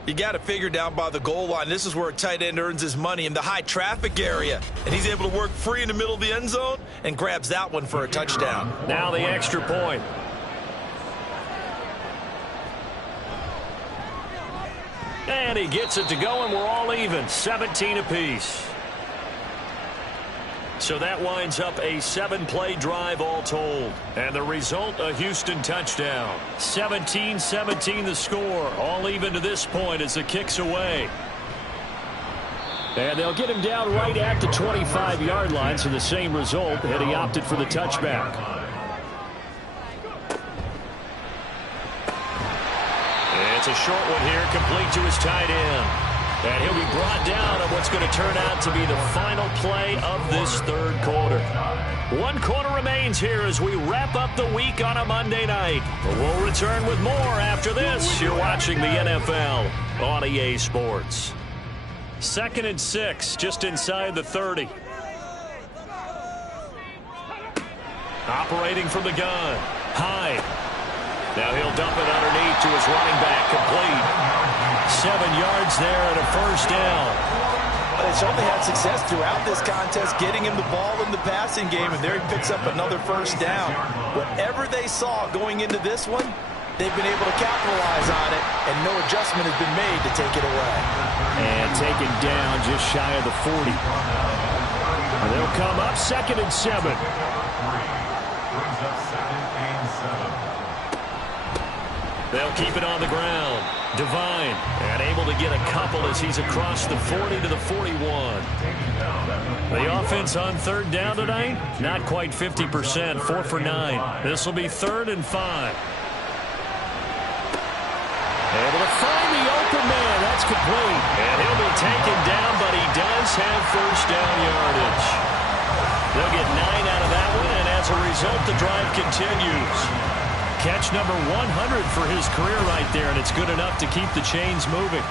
You got to figure down by the goal line. This is where a tight end earns his money, in the high traffic area. And he's able to work free in the middle of the end zone and grabs that one for a touchdown. Now the extra point. And he gets it to go, and we're all even. 17 apiece. So that winds up a 7-play drive all told. And the result, a Houston touchdown. 17-17 the score. All even to this point as the kick's away. And they'll get him down right at the 25-yard line, so the same result, and he opted for the touchback. It's a short one here, complete to his tight end. And he'll be brought down on what's going to turn out to be the final play of this 3rd quarter. 1 quarter remains here as we wrap up the week on a Monday night. We'll return with more after this. You're watching the NFL on EA Sports. 2nd and 6, just inside the 30. Operating from the gun. Hyde. Now he'll dump it underneath to his running back, complete. 7 yards there and a first down. They certainly had success throughout this contest, getting him the ball in the passing game, and there he picks up another first down. Whatever they saw going into this one, they've been able to capitalize on it, and no adjustment has been made to take it away. And taken down just shy of the 40. And they'll come up 2nd and 7. Brings up 2nd and They'll keep it on the ground. Devine, and able to get a couple as he's across the 40 to the 41. The offense on third down tonight, not quite 50%, 4 for 9. This will be 3rd and 5. Able to find the open man. That's complete. And he'll be taken down, but he does have first down yardage. They'll get 9 out of that one, and as a result, the drive continues. Catch number 100 for his career right there, and it's good enough to keep the chains moving.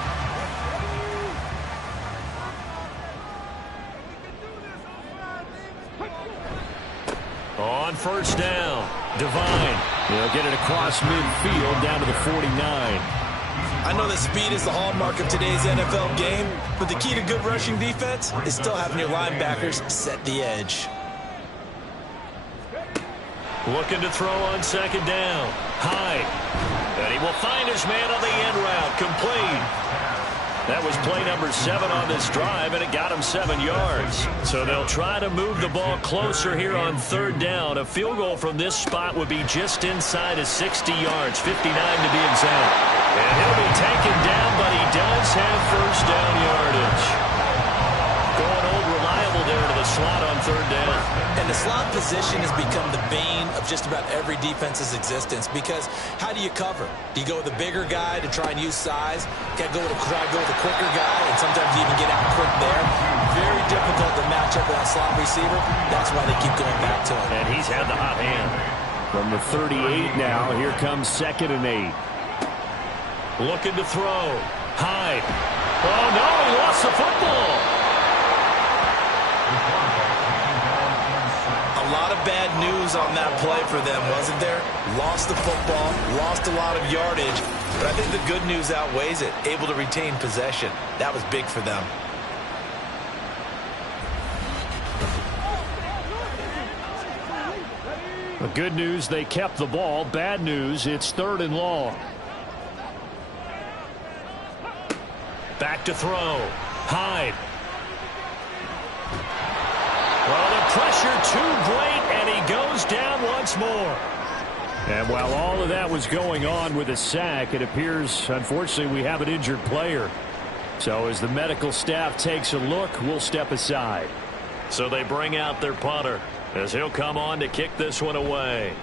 On first down, Devine. They'll get it across midfield down to the 49. I know that speed is the hallmark of today's NFL game, but the key to good rushing defense is still having your linebackers set the edge. Looking to throw on second down. Hyde. And he will find his man on the end route. Complete. That was play number 7 on this drive, and it got him 7 yards. So they'll try to move the ball closer here on third down. A field goal from this spot would be just inside of 60 yards, 59 to be exact. And he'll be taken down, but he does have first down yardage. Going old reliable there to the slot on third down. And the slot position has become the bane of just about every defense's existence, because how do you cover? Do you go with a bigger guy to try and use size? Try to go with a quicker guy, and sometimes you even get out quick there. Very difficult to match up with that slot receiver. That's why they keep going back to him. And he's had the hot hand. From the 38 now, here comes 2nd and 8. Looking to throw. Hyde. Oh, no, he lost the football. A lot of bad news on that play for them, wasn't there? Lost the football, lost a lot of yardage, but I think the good news outweighs it. Able to retain possession. That was big for them. The good news, they kept the ball. Bad news, it's 3rd and long. Back to throw. Hyde. Well, the pressure too great, and he goes down once more. And while all of that was going on with a sack, it appears, unfortunately, we have an injured player. So as the medical staff takes a look, we'll step aside. So they bring out their punter as he'll come on to kick this one away.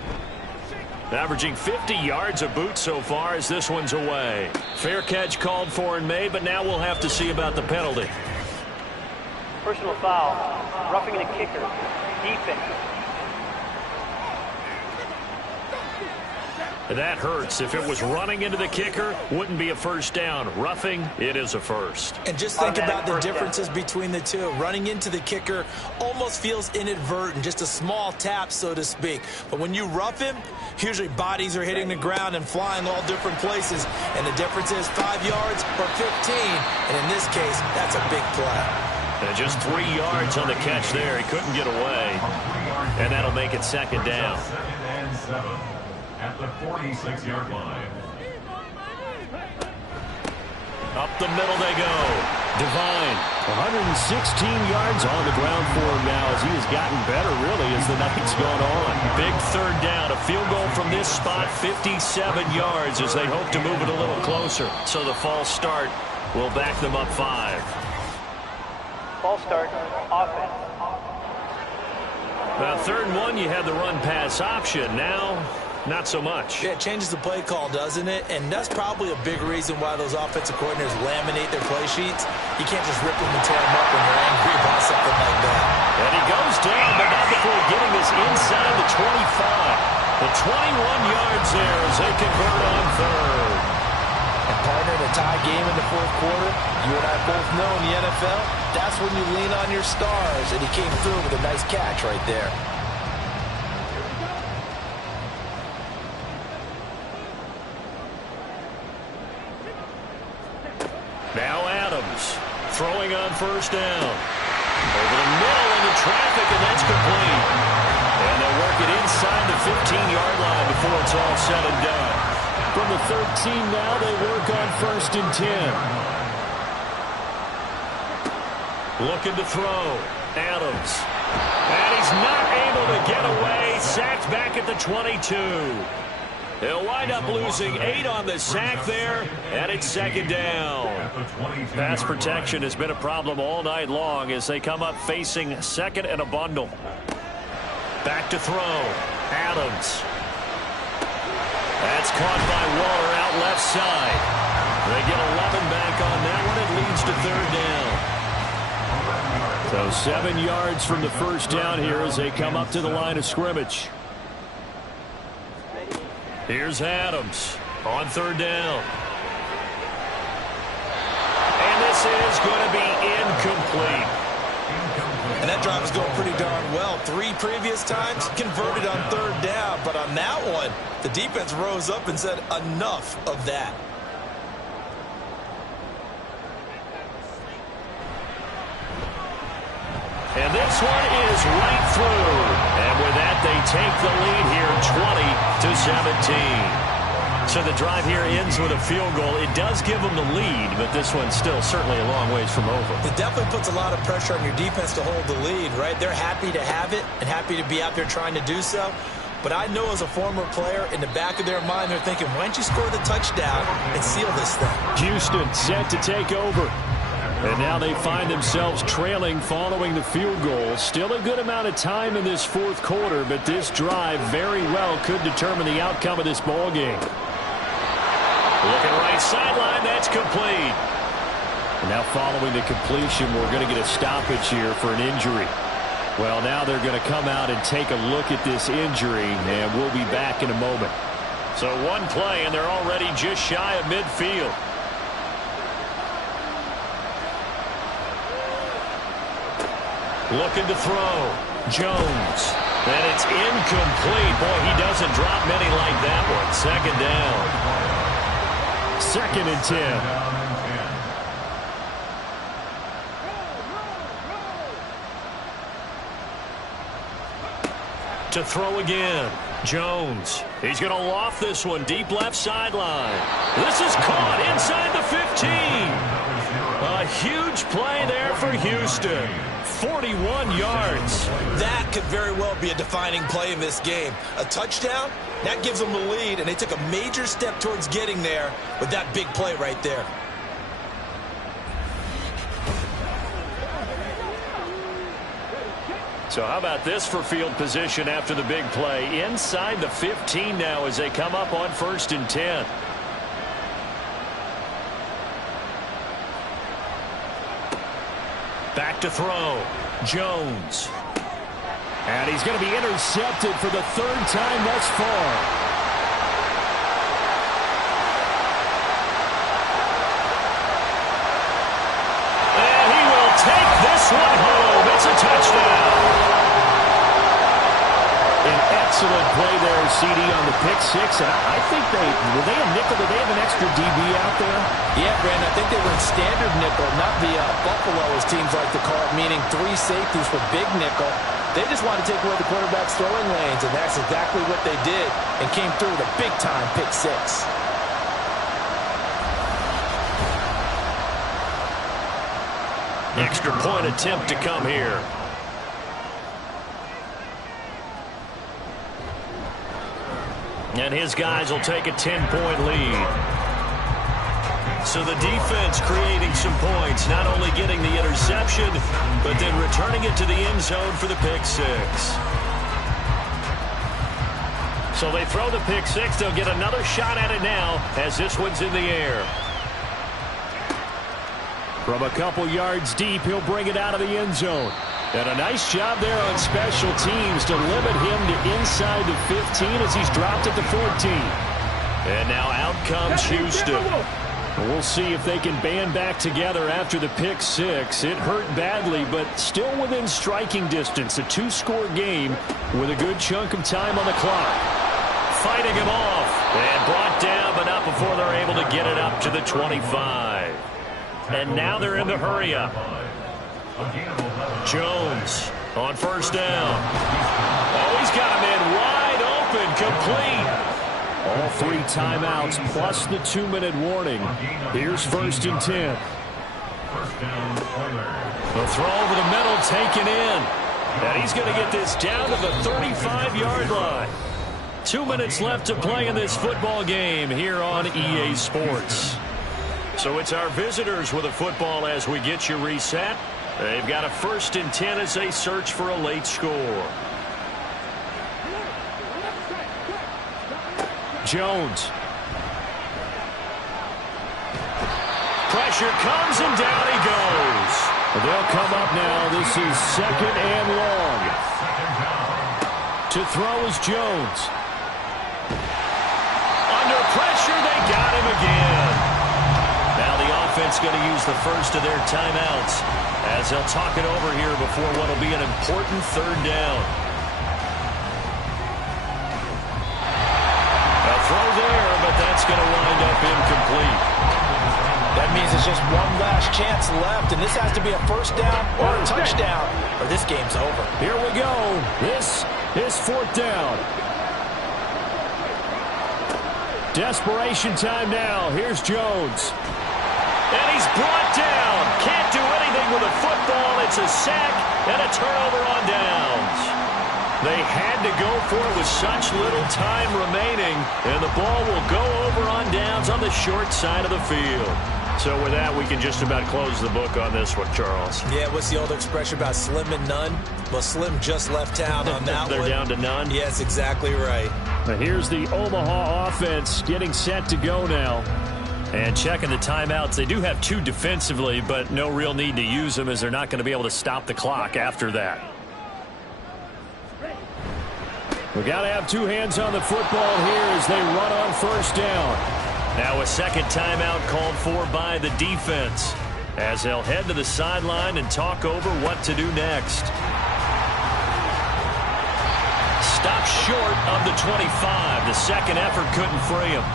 Averaging 50 yards a boot so far as this one's away. Fair catch called for and made, but now we'll have to see about the penalty. Personal foul, roughing the kicker, defense. That hurts. If it was running into the kicker, wouldn't be a first down. Roughing, it is a first. And just think about the differences between the two. Running into the kicker almost feels inadvertent, just a small tap, so to speak. But when you rough him, usually bodies are hitting the ground and flying all different places. And the difference is 5 yards or 15. And in this case, that's a big play. And just 3 yards on the catch there. He couldn't get away. And that'll make it 2nd down. 2nd and 7 at the 46-yard line. Up the middle they go. Devine. 116 yards on the ground for him now as he has gotten better, really, as the night's gone on. Big 3rd down. A field goal from this spot, 57 yards as they hope to move it a little closer. So the false start will back them up 5. False start, offense. Now, 3rd and 1, you had the run-pass option. Now, not so much. Yeah, it changes the play call, doesn't it? And that's probably a big reason why those offensive coordinators laminate their play sheets. You can't just rip them and tear them up when you're angry about something like that. And he goes down, but not before getting this inside the 25. The 21 yards there as they convert on 3rd. And partner, in a tie game in the 4th quarter, you and I both know in the NFL, that's when you lean on your stars. And he came through with a nice catch right there. Now Adams throwing on 1st down. Over the middle into traffic, and that's complete. And they'll work it inside the 15-yard line before it's all said and done. From the 13 now, they work on 1st and 10. Looking to throw. Adams. And he's not able to get away. Sacked back at the 22. They'll wind up losing 8 on the sack there, and it's second down. Pass protection has been a problem all night long as they come up facing second and a bundle. Back to throw. Adams. That's caught by Waller out left side. They get 11 back on that one. It leads to third down. So 7 yards from the first down here as they come up to the line of scrimmage. Here's Adams on third down. And this is going to be incomplete. And that drive is going pretty darn well. 3 previous times converted on third down. But on that one, the defense rose up and said enough of that. And this one is right through. And with that, they take the lead here 20-17. So the drive here ends with a field goal. It does give them the lead, but this one's still certainly a long ways from over. It definitely puts a lot of pressure on your defense to hold the lead, right? They're happy to have it and happy to be out there trying to do so. But I know as a former player, in the back of their mind, they're thinking, why don't you score the touchdown and seal this thing? Houston set to take over. And now they find themselves trailing following the field goal. Still a good amount of time in this fourth quarter, but this drive very well could determine the outcome of this ball game. Looking right sideline, that's complete. And now following the completion, we're going to get a stoppage here for an injury. Well, now they're going to come out and take a look at this injury, and we'll be back in a moment. So one play, and they're already just shy of midfield. Looking to throw. Jones. And it's incomplete. Boy, he doesn't drop many like that one. Second down. 2nd and 10. To throw again. Jones. He's going to loft this one deep left sideline. This is caught inside the 15. A huge play there for Houston. 41 yards. That could very well be a defining play in this game. A touchdown, that gives them the lead, and they took a major step towards getting there with that big play right there. So how about this for field position after the big play? Inside the 15 now as they come up on 1st and 10. Back to throw. Jones. And he's going to be intercepted for the 3rd time thus far. And he will take this one home. It's a touchdown. An excellent play there, CD, on the pick six. And I think were they a nickel? Did they have an extra DB out there? Yeah, Brandon, I think they were in standard nickel, not the Buffalo, as teams like to call it, meaning 3 safeties for big nickel. They just wanted to take away the quarterback's throwing lanes, and that's exactly what they did and came through with a big-time pick six. Extra point attempt to come here. And his guys will take a 10-point lead. So the defense creating some points, not only getting the interception, but then returning it to the end zone for the pick six. So they throw the pick six. They'll get another shot at it now as this one's in the air. From a couple yards deep, he'll bring it out of the end zone. And a nice job there on special teams to limit him to inside the 15 as he's dropped at the 14. And now out comes Houston. We'll see if they can band back together after the pick six. It hurt badly, but still within striking distance. A 2-score game with a good chunk of time on the clock. Fighting him off. And brought down, but not before they're able to get it up to the 25. And now they're in the hurry-up. Jones on first down. Oh, he's got him in wide open, complete. All 3 timeouts plus the 2-minute warning. Here's 1st and 10. The throw over the middle taken in. And he's going to get this down to the 35-yard line. 2 minutes left to play in this football game here on EA Sports. So it's our visitors with a football as we get you reset. They've got a 1st and 10 as they search for a late score. Jones. Pressure comes and down he goes. They'll come up now. This is 2nd and long. To throw is Jones. Under pressure, they got him again. Now the offense going to use the first of their timeouts as they'll talk it over here before what will be an important 3rd down. A throw there, but that's going to wind up incomplete. That means it's just one last chance left, and this has to be a 1st down or a touchdown, or this game's over. Here we go. This is 4th down. Desperation time now. Here's Jones. And he's brought down. Can't do anything with a football. It's a sack and a turnover on downs. They had to go for it with such little time remaining, and the ball will go over on downs on the short side of the field. So with that, we can just about close the book on this one, Charles. Yeah, what's the old expression about slim and none? Well, Slim just left town on that They're one. down to none? Yes, exactly right. Now here's the Omaha offense getting set to go now. And checking the timeouts, they do have 2 defensively, but no real need to use them as they're not going to be able to stop the clock after that. We got to have 2 hands on the football here as they run on 1st down. Now a 2nd timeout called for by the defense as they'll head to the sideline and talk over what to do next. Stopped short of the 25. The 2nd effort couldn't free him.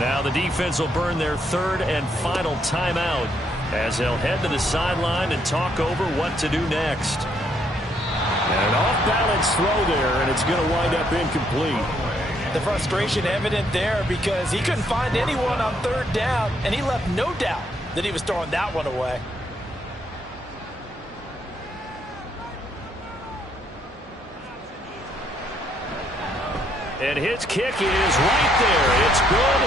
Now the defense will burn their 3rd and final timeout as they'll head to the sideline and talk over what to do next. And an off-balance throw there, and it's going to wind up incomplete. The frustration evident there because he couldn't find anyone on 3rd down, and he left no doubt that he was throwing that one away. And his kick is right there. It's good.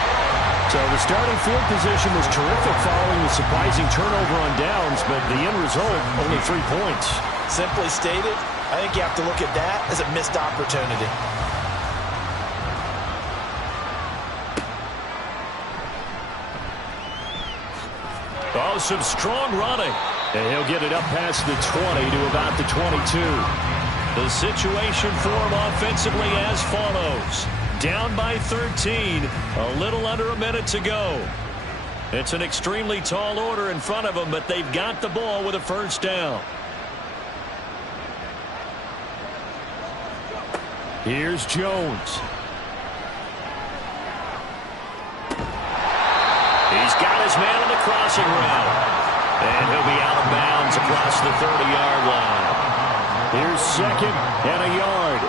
So the starting field position was terrific following the surprising turnover on downs, but the end result, only 3 points. Simply stated, I think you have to look at that as a missed opportunity. Oh, some strong running. And he'll get it up past the 20 to about the 22. The situation for him offensively as follows. Down by 13, a little under a minute to go. It's an extremely tall order in front of them, but they've got the ball with a 1st down. Here's Jones. He's got his man on the crossing route. And he'll be out of bounds across the 30-yard line. Here's 2nd and a yard.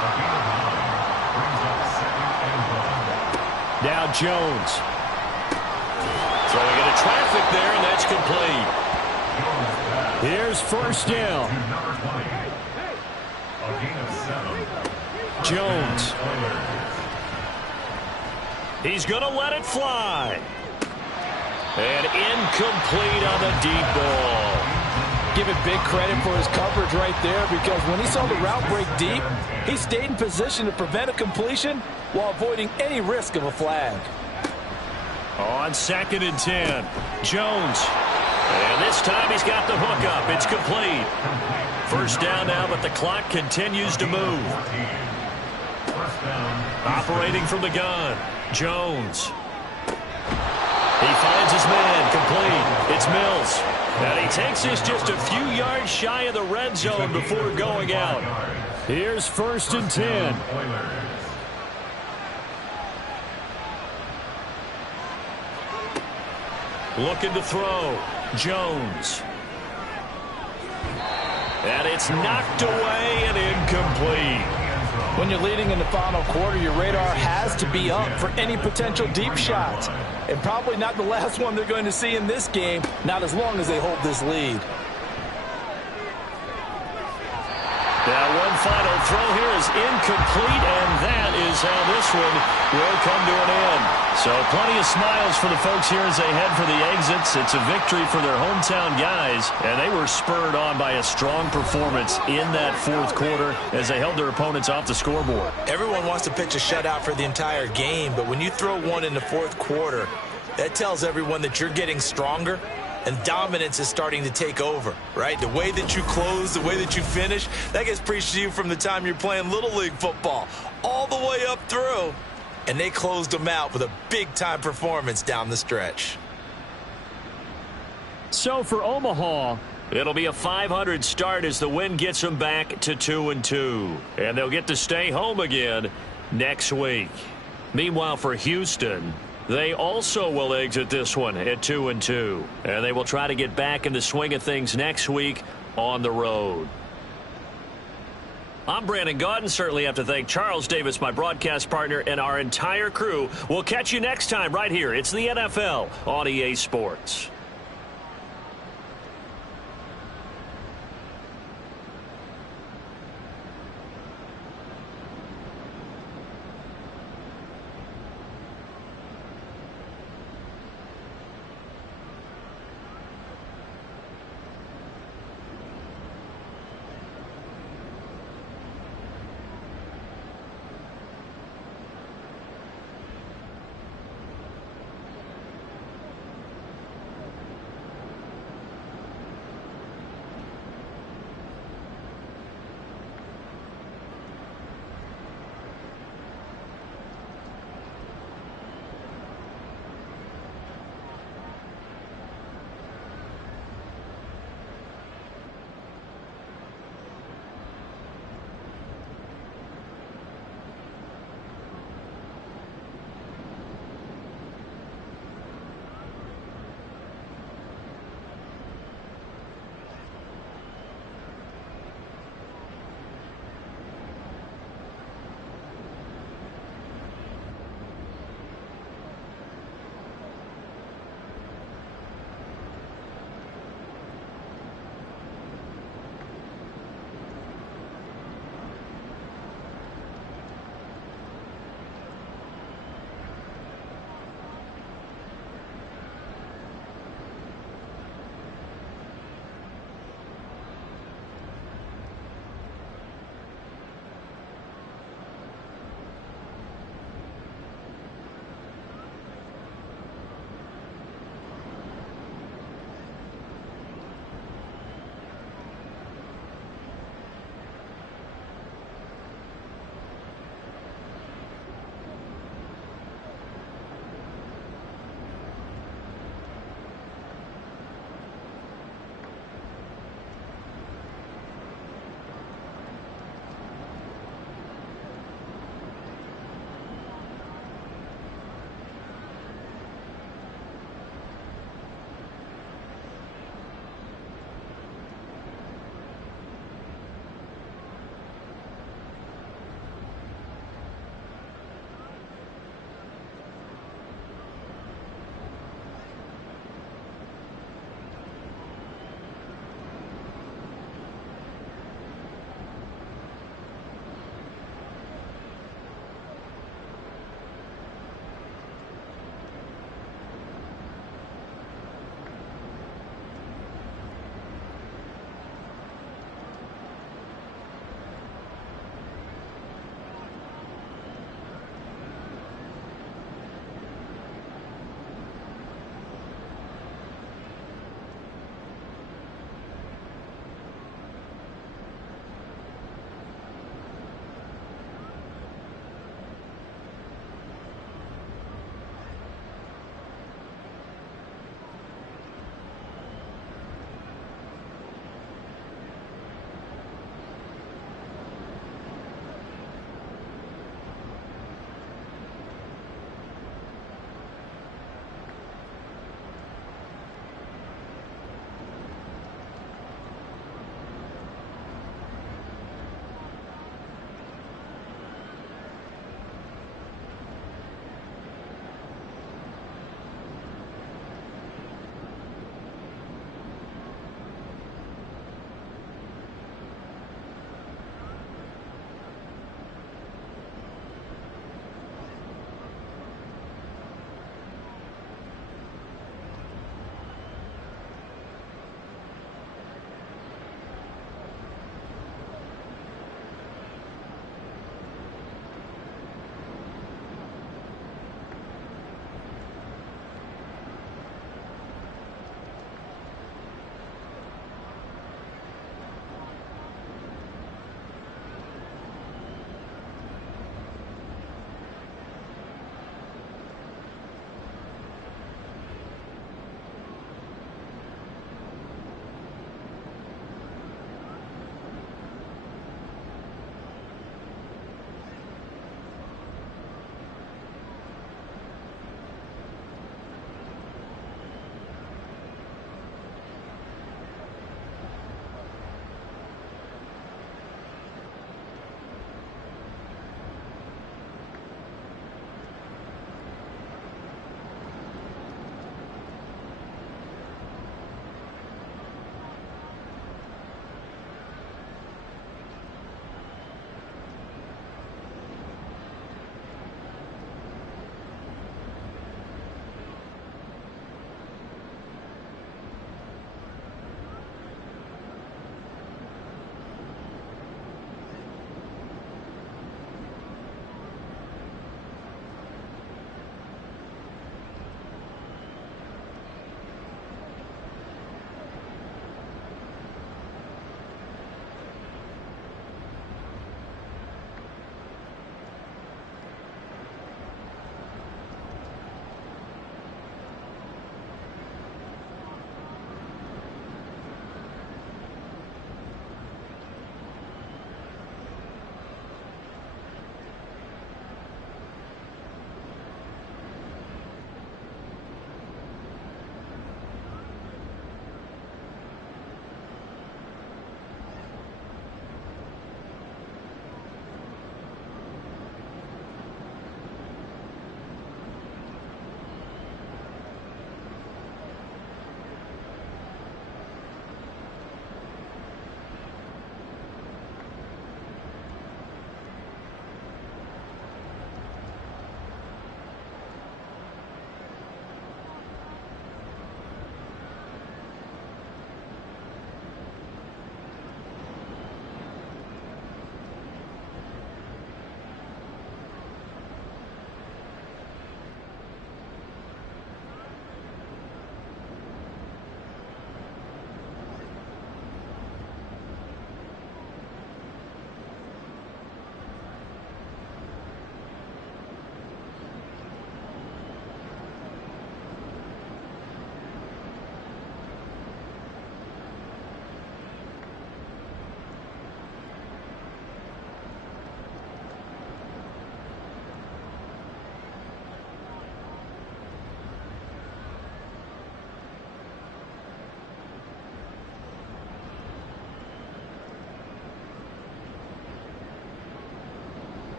Now Jones. Throwing into traffic there, and that's complete. Here's 1st down. Jones. He's going to let it fly. And incomplete on the deep ball. Give it big credit for his coverage right there because when he saw the route break deep, he stayed in position to prevent a completion while avoiding any risk of a flag. On 2nd and 10, Jones. And this time he's got the hook up. It's complete. 1st down now, but the clock continues to move. Operating from the gun, Jones. He finds his man, complete. It's Mills. And he takes this just a few yards shy of the red zone before going out. Here's 1st and 10. Looking to throw, Jones. And it's knocked away and incomplete. When you're leading in the final quarter, your radar has to be up for any potential deep shots. And probably not the last one they're going to see in this game, not as long as they hold this lead. Now one final throw here is incomplete, and that is how this one will come to an end. So plenty of smiles for the folks here as they head for the exits. It's a victory for their hometown guys, and they were spurred on by a strong performance in that fourth quarter as they held their opponents off the scoreboard. Everyone wants to pitch a shutout for the entire game, but when you throw one in the fourth quarter, that tells everyone that you're getting stronger and dominance is starting to take over, right? The way that you close, the way that you finish, that gets preached to you from the time you're playing Little League football all the way up through. And they closed them out with a big-time performance down the stretch. So for Omaha, it'll be a .500 start as the win gets them back to 2-2. And they'll get to stay home again next week. Meanwhile, for Houston, they also will exit this one at 2-2. And they will try to get back in the swing of things next week on the road. I'm Brandon Gaudin. Certainly have to thank Charles Davis, my broadcast partner, and our entire crew. We'll catch you next time right here. It's the NFL on EA Sports.